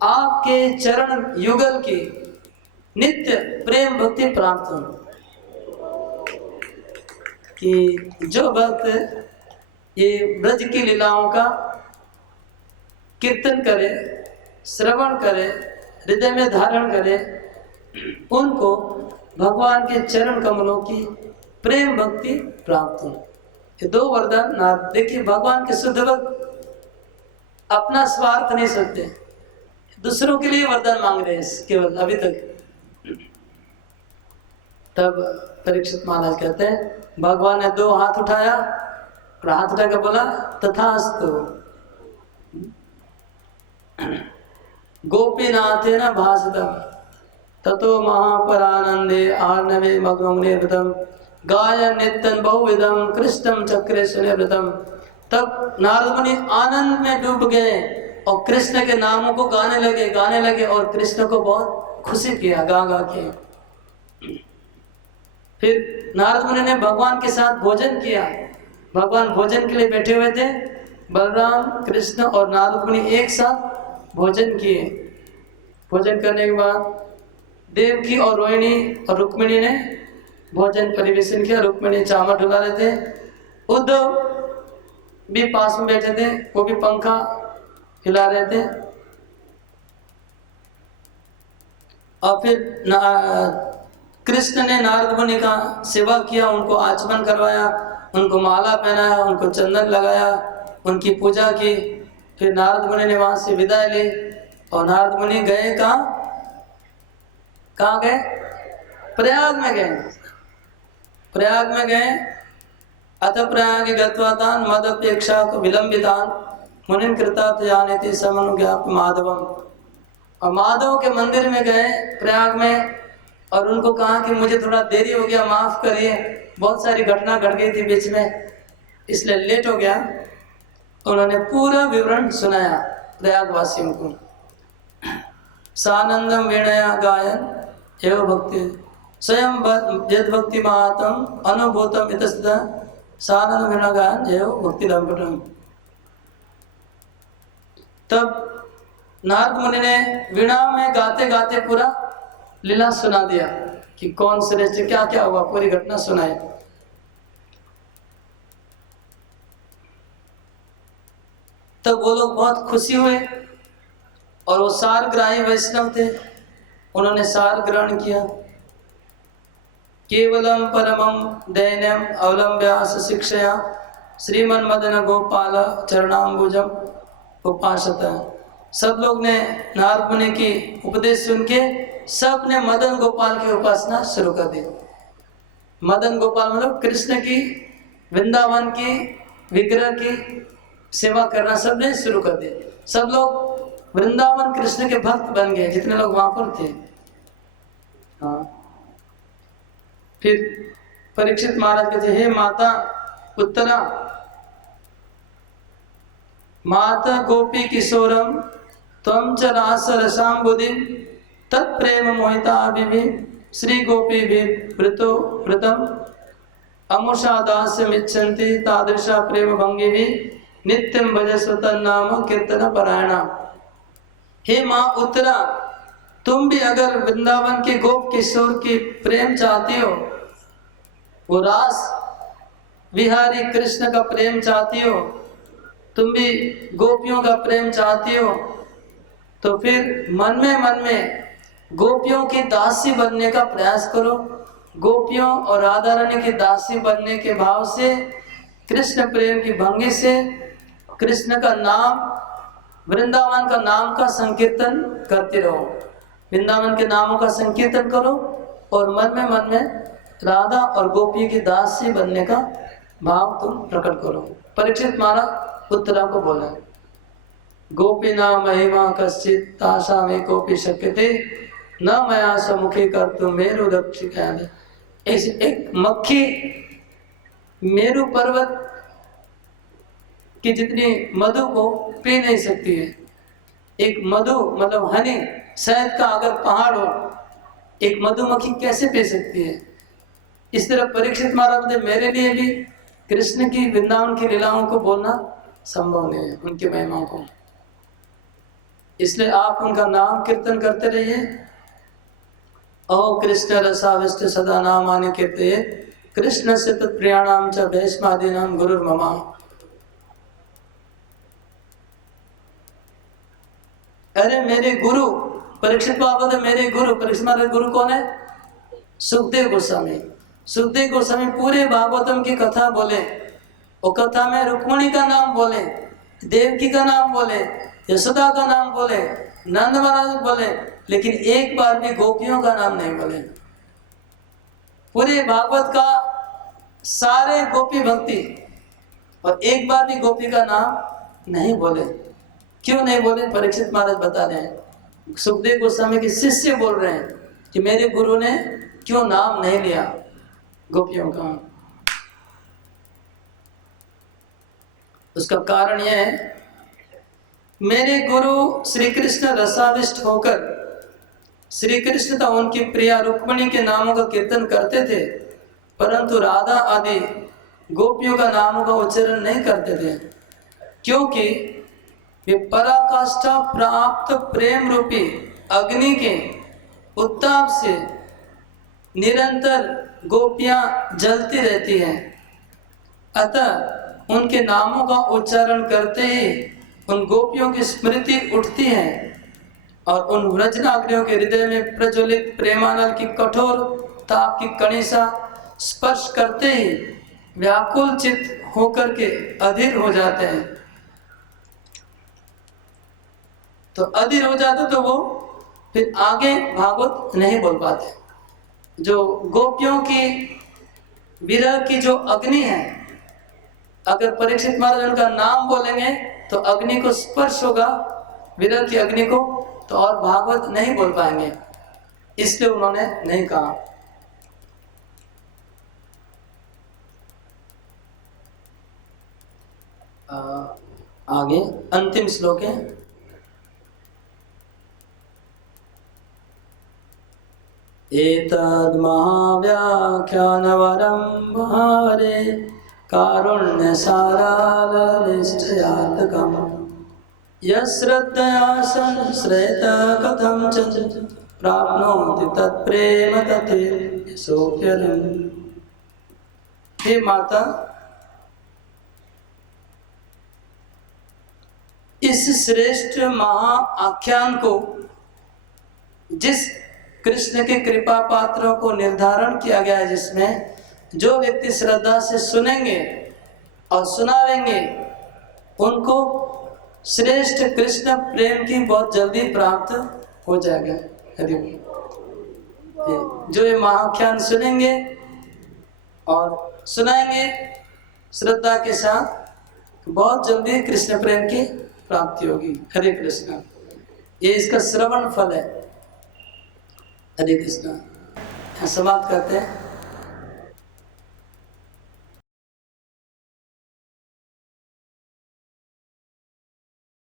आपके चरण युगल की नित्य प्रेम भक्ति प्राप्त हो। कि जो भक्त ये ब्रज की लीलाओं का कीर्तन करे, श्रवण करे, हृदय में धारण करे, उनको भगवान के चरण कमलों की प्रेम भक्ति प्राप्त हो। ये दो वरदान ना देखिए, भगवान के शुद्ध भक्त अपना स्वार्थ नहीं सोचते, दूसरों के लिए वरदान मांग रहे हैं केवल अभी तक। तब परीक्षित महाराज कहते हैं, भगवान ने दो हाथ उठाया और हाथ उठा के बोला तथास्तु। गोपीनाथेन भासतम ततो महापरानंदे आर्णवे मग्नं निवृतम गायन नित्यं बहुविधम कृष्णं चक्रे सुनिवृतम। तब नारद मुनि आनंद में डूब गए और कृष्ण के नामों को गाने लगे और कृष्ण को बहुत खुशी किया गा के। फिर नारद मुनि ने भगवान के साथ भोजन किया। भगवान भोजन के लिए बैठे हुए थे, बलराम, कृष्ण और नारद मुनि एक साथ भोजन किए। भोजन करने के बाद देवकी और रोहिणी और रुक्मिणी ने भोजन परिवेशन किया। रुक्मिणी चावल ढुला रहे थे, उद्धव भी पास में बैठे थे, वो भी पंखा हिला रहे थे। और फिर कृष्ण ने नारद मुनि का सेवा किया, उनको आचमन करवाया, उनको माला पहनाया, उनको चंदन लगाया, उनकी पूजा की। फिर नारद मुनि ने वहां से विदाई ली और नारद मुनि गए कहाँ गए? प्रयाग में गए। प्रयाग में गए। अथ प्रयाग गत्वा तान मदपेक्षा विलंबितान मुनिन कृतार्थ जानेति समनुज्ञाप्य माधवम। और माधव के मंदिर में गए प्रयाग में और उनको कहा कि मुझे थोड़ा देरी हो गया, माफ करिए, बहुत सारी घटना घट गई थी बीच में, इसलिए लेट हो गया। उन्होंने पूरा विवरण सुनाया प्रयागवासियों को। सानंदम वीणया गायन एवं भक्ति स्वयं यद भक्ति महातम अनुभूतम इतस्तः सानंद वीणा गायन एवं भक्ति लंपटम। तब नारद मुनि ने वीणा में गाते गाते पूरा लीला सुना दिया कि कौन श्रेष्ठ, क्या क्या हुआ, पूरी घटना सुनाई। तब वो लोग बहुत खुशी हुए और वो सारग्राही वैष्णव थे, उन्होंने सार ग्रहण किया। केवलम परमम दैन्यम अवलंब्यास श्रीमन्मदन गोपाल चरणाम्बुजम उपासत सब लोग ने नारद मुनि की उपदेश सुन के सब ने मदन गोपाल की उपासना शुरू कर दी। मदन गोपाल मतलब कृष्ण की, वृंदावन की विग्रह की सेवा करना सबने शुरू कर दिया। सब लोग वृंदावन कृष्ण के भक्त बन गए, जितने लोग वहां पर थे। हाँ, फिर परीक्षित महाराज कहते, हे माता उत्तरा, माता गोपी किशोरम त्वं च रास रसाम्बुधि तत्प्रेम मोहिता अभिभि श्री गोपी भी वृतो वृतम अमुषा दास्य मिच्छन्ति तादृशा प्रेम भंगी भी नित्यम भजस्व तन्नाम कीर्तन परायणा। हे माँ उत्तरा, तुम भी अगर वृंदावन के गोप किशोर की प्रेम चाहती हो, वो रास विहारी कृष्ण का प्रेम चाहती हो, तुम भी गोपियों का प्रेम चाहती हो, तो फिर मन में गोपियों की दासी बनने का प्रयास करो। गोपियों और राधा रानी की दासी बनने के भाव से, कृष्ण प्रेम की भंगी से कृष्ण का नाम, वृंदावन का नाम का संकीर्तन करते रहो। वृंदावन के नामों का संकीर्तन करो और मन में राधा और गोपी की दासी बनने का भाव तुम प्रकट करो। परीक्षित महाराज उत्तरा को बोला, गोपीना महिमा कश्चित तासा में कोपी शक्यते न मया सम्मुखे कर तुम मेरु दक्षिणा। एक मक्खी मेरु पर्वत की जितनी मधु को पी नहीं सकती है। एक मधु मतलब हनी, शहद का अगर पहाड़ हो, एक मधुमक्खी कैसे पी सकती है? इस तरह परीक्षित महाराज ने मेरे लिए भी कृष्ण की वृंदावन की लीलाओं को बोलना संभव नहीं है, उनकी महिमाओं को। इसलिए आप उनका नाम कीर्तन करते रहिए। ओ कृष्ण रसाविष्ट सदा नामानि कीर्तये कृष्ण से तत्प्रियाणाम च भैष्मादीनाम गुरुर्ममा। अरे मेरे गुरु, परीक्षित बाबा थे मेरे गुरु। परीक्षित महाराज गुरु कौन है? सुखदेव गोस्वामी। सुखदेव गोस्वामी पूरे भागवतम की कथा बोले, वो कथा में रुक्मिणी का नाम बोले, देवकी का नाम बोले, यशोदा का नाम बोले, नंद महाराज बोले, लेकिन एक बार भी गोपियों का नाम नहीं बोले। पूरे भागवत का सारे गोपी भक्ति और एक बार भी गोपी का नाम नहीं बोले। क्यों नहीं बोले? परीक्षित महाराज बता रहे हैं। सुखदेव गोस्वामी के शिष्य बोल रहे हैं कि मेरे गुरु ने क्यों नाम नहीं लिया गोपियों का। उसका कारण यह है, मेरे गुरु श्री कृष्ण रसाविष्ट होकर श्री कृष्ण तथा उनकी प्रिया रुक्मिणी के नामों का कीर्तन करते थे, परंतु राधा आदि गोपियों का नामों का उच्चारण नहीं करते थे, क्योंकि वे पराकाष्ठा प्राप्त प्रेम रूपी अग्नि के उत्ताप से निरंतर गोपियां जलती रहती हैं। अतः उनके नामों का उच्चारण करते ही उन गोपियों की स्मृति उठती है और उन व्रजनाग्नियों के हृदय में प्रज्वलित प्रेमानल की कठोर ताप की कणिसा स्पर्श करते ही व्याकुल चित्त होकर के अधीर हो जाते हैं। तो अधीर हो जाते तो वो फिर आगे भागवत नहीं बोल पाते। जो गोपियों की विरह की जो अग्नि है, अगर परीक्षित महाराज उनका नाम बोलेंगे तो अग्नि को स्पर्श होगा, विरह की अग्नि को, तो और भागवत नहीं बोल पाएंगे, इसलिए उन्होंने नहीं कहा। आगे अंतिम श्लोक है। एतद् महाव्याख्यानवरं भारे कारुण्यसारालनिश्चयार्थकम् यश्रद्धया संश्रयत कथं च प्राप्नोति तत्प्रेम तथैषोऽप्यलम्। हे माता, इस श्रेष्ठ महा आख्यान को, जिस कृष्ण के कृपा पात्रों को निर्धारण किया गया है, जिसमें जो व्यक्ति श्रद्धा से सुनेंगे और सुनावेंगे उनको श्रेष्ठ कृष्ण प्रेम की बहुत जल्दी प्राप्त हो जाएगा। हरि बोल। जो ये महाख्यान सुनेंगे और सुनाएंगे श्रद्धा के साथ, बहुत जल्दी कृष्ण प्रेम की प्राप्ति होगी। हरे कृष्णा। ये इसका श्रवण फल है। हरे कृष्णा। समाप्त करते हैं।